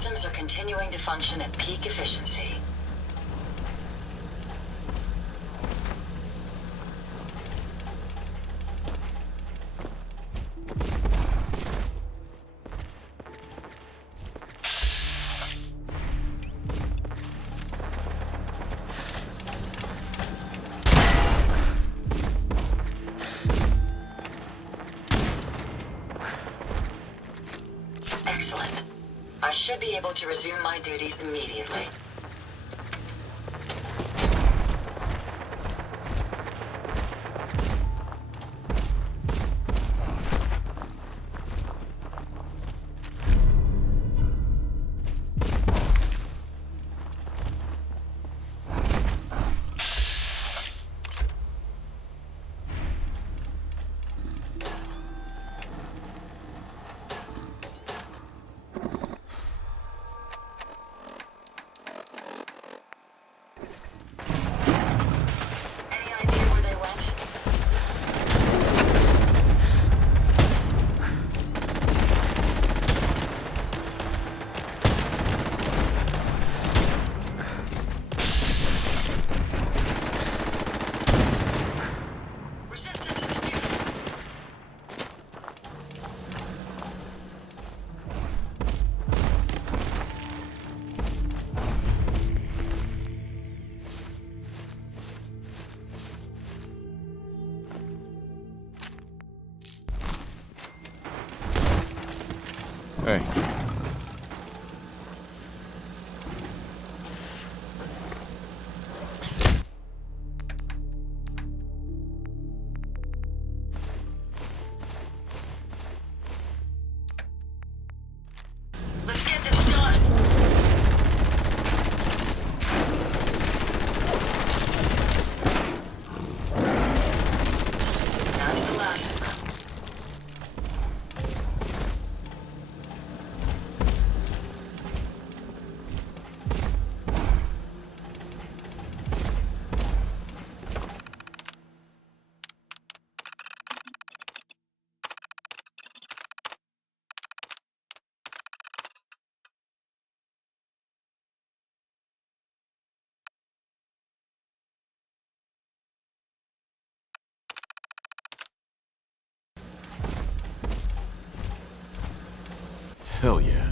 systems are continuing to function at peak efficiency. Excellent. I should be able to resume my duties immediately. Hey. Let's get this done! That's the last of them. Hell yeah.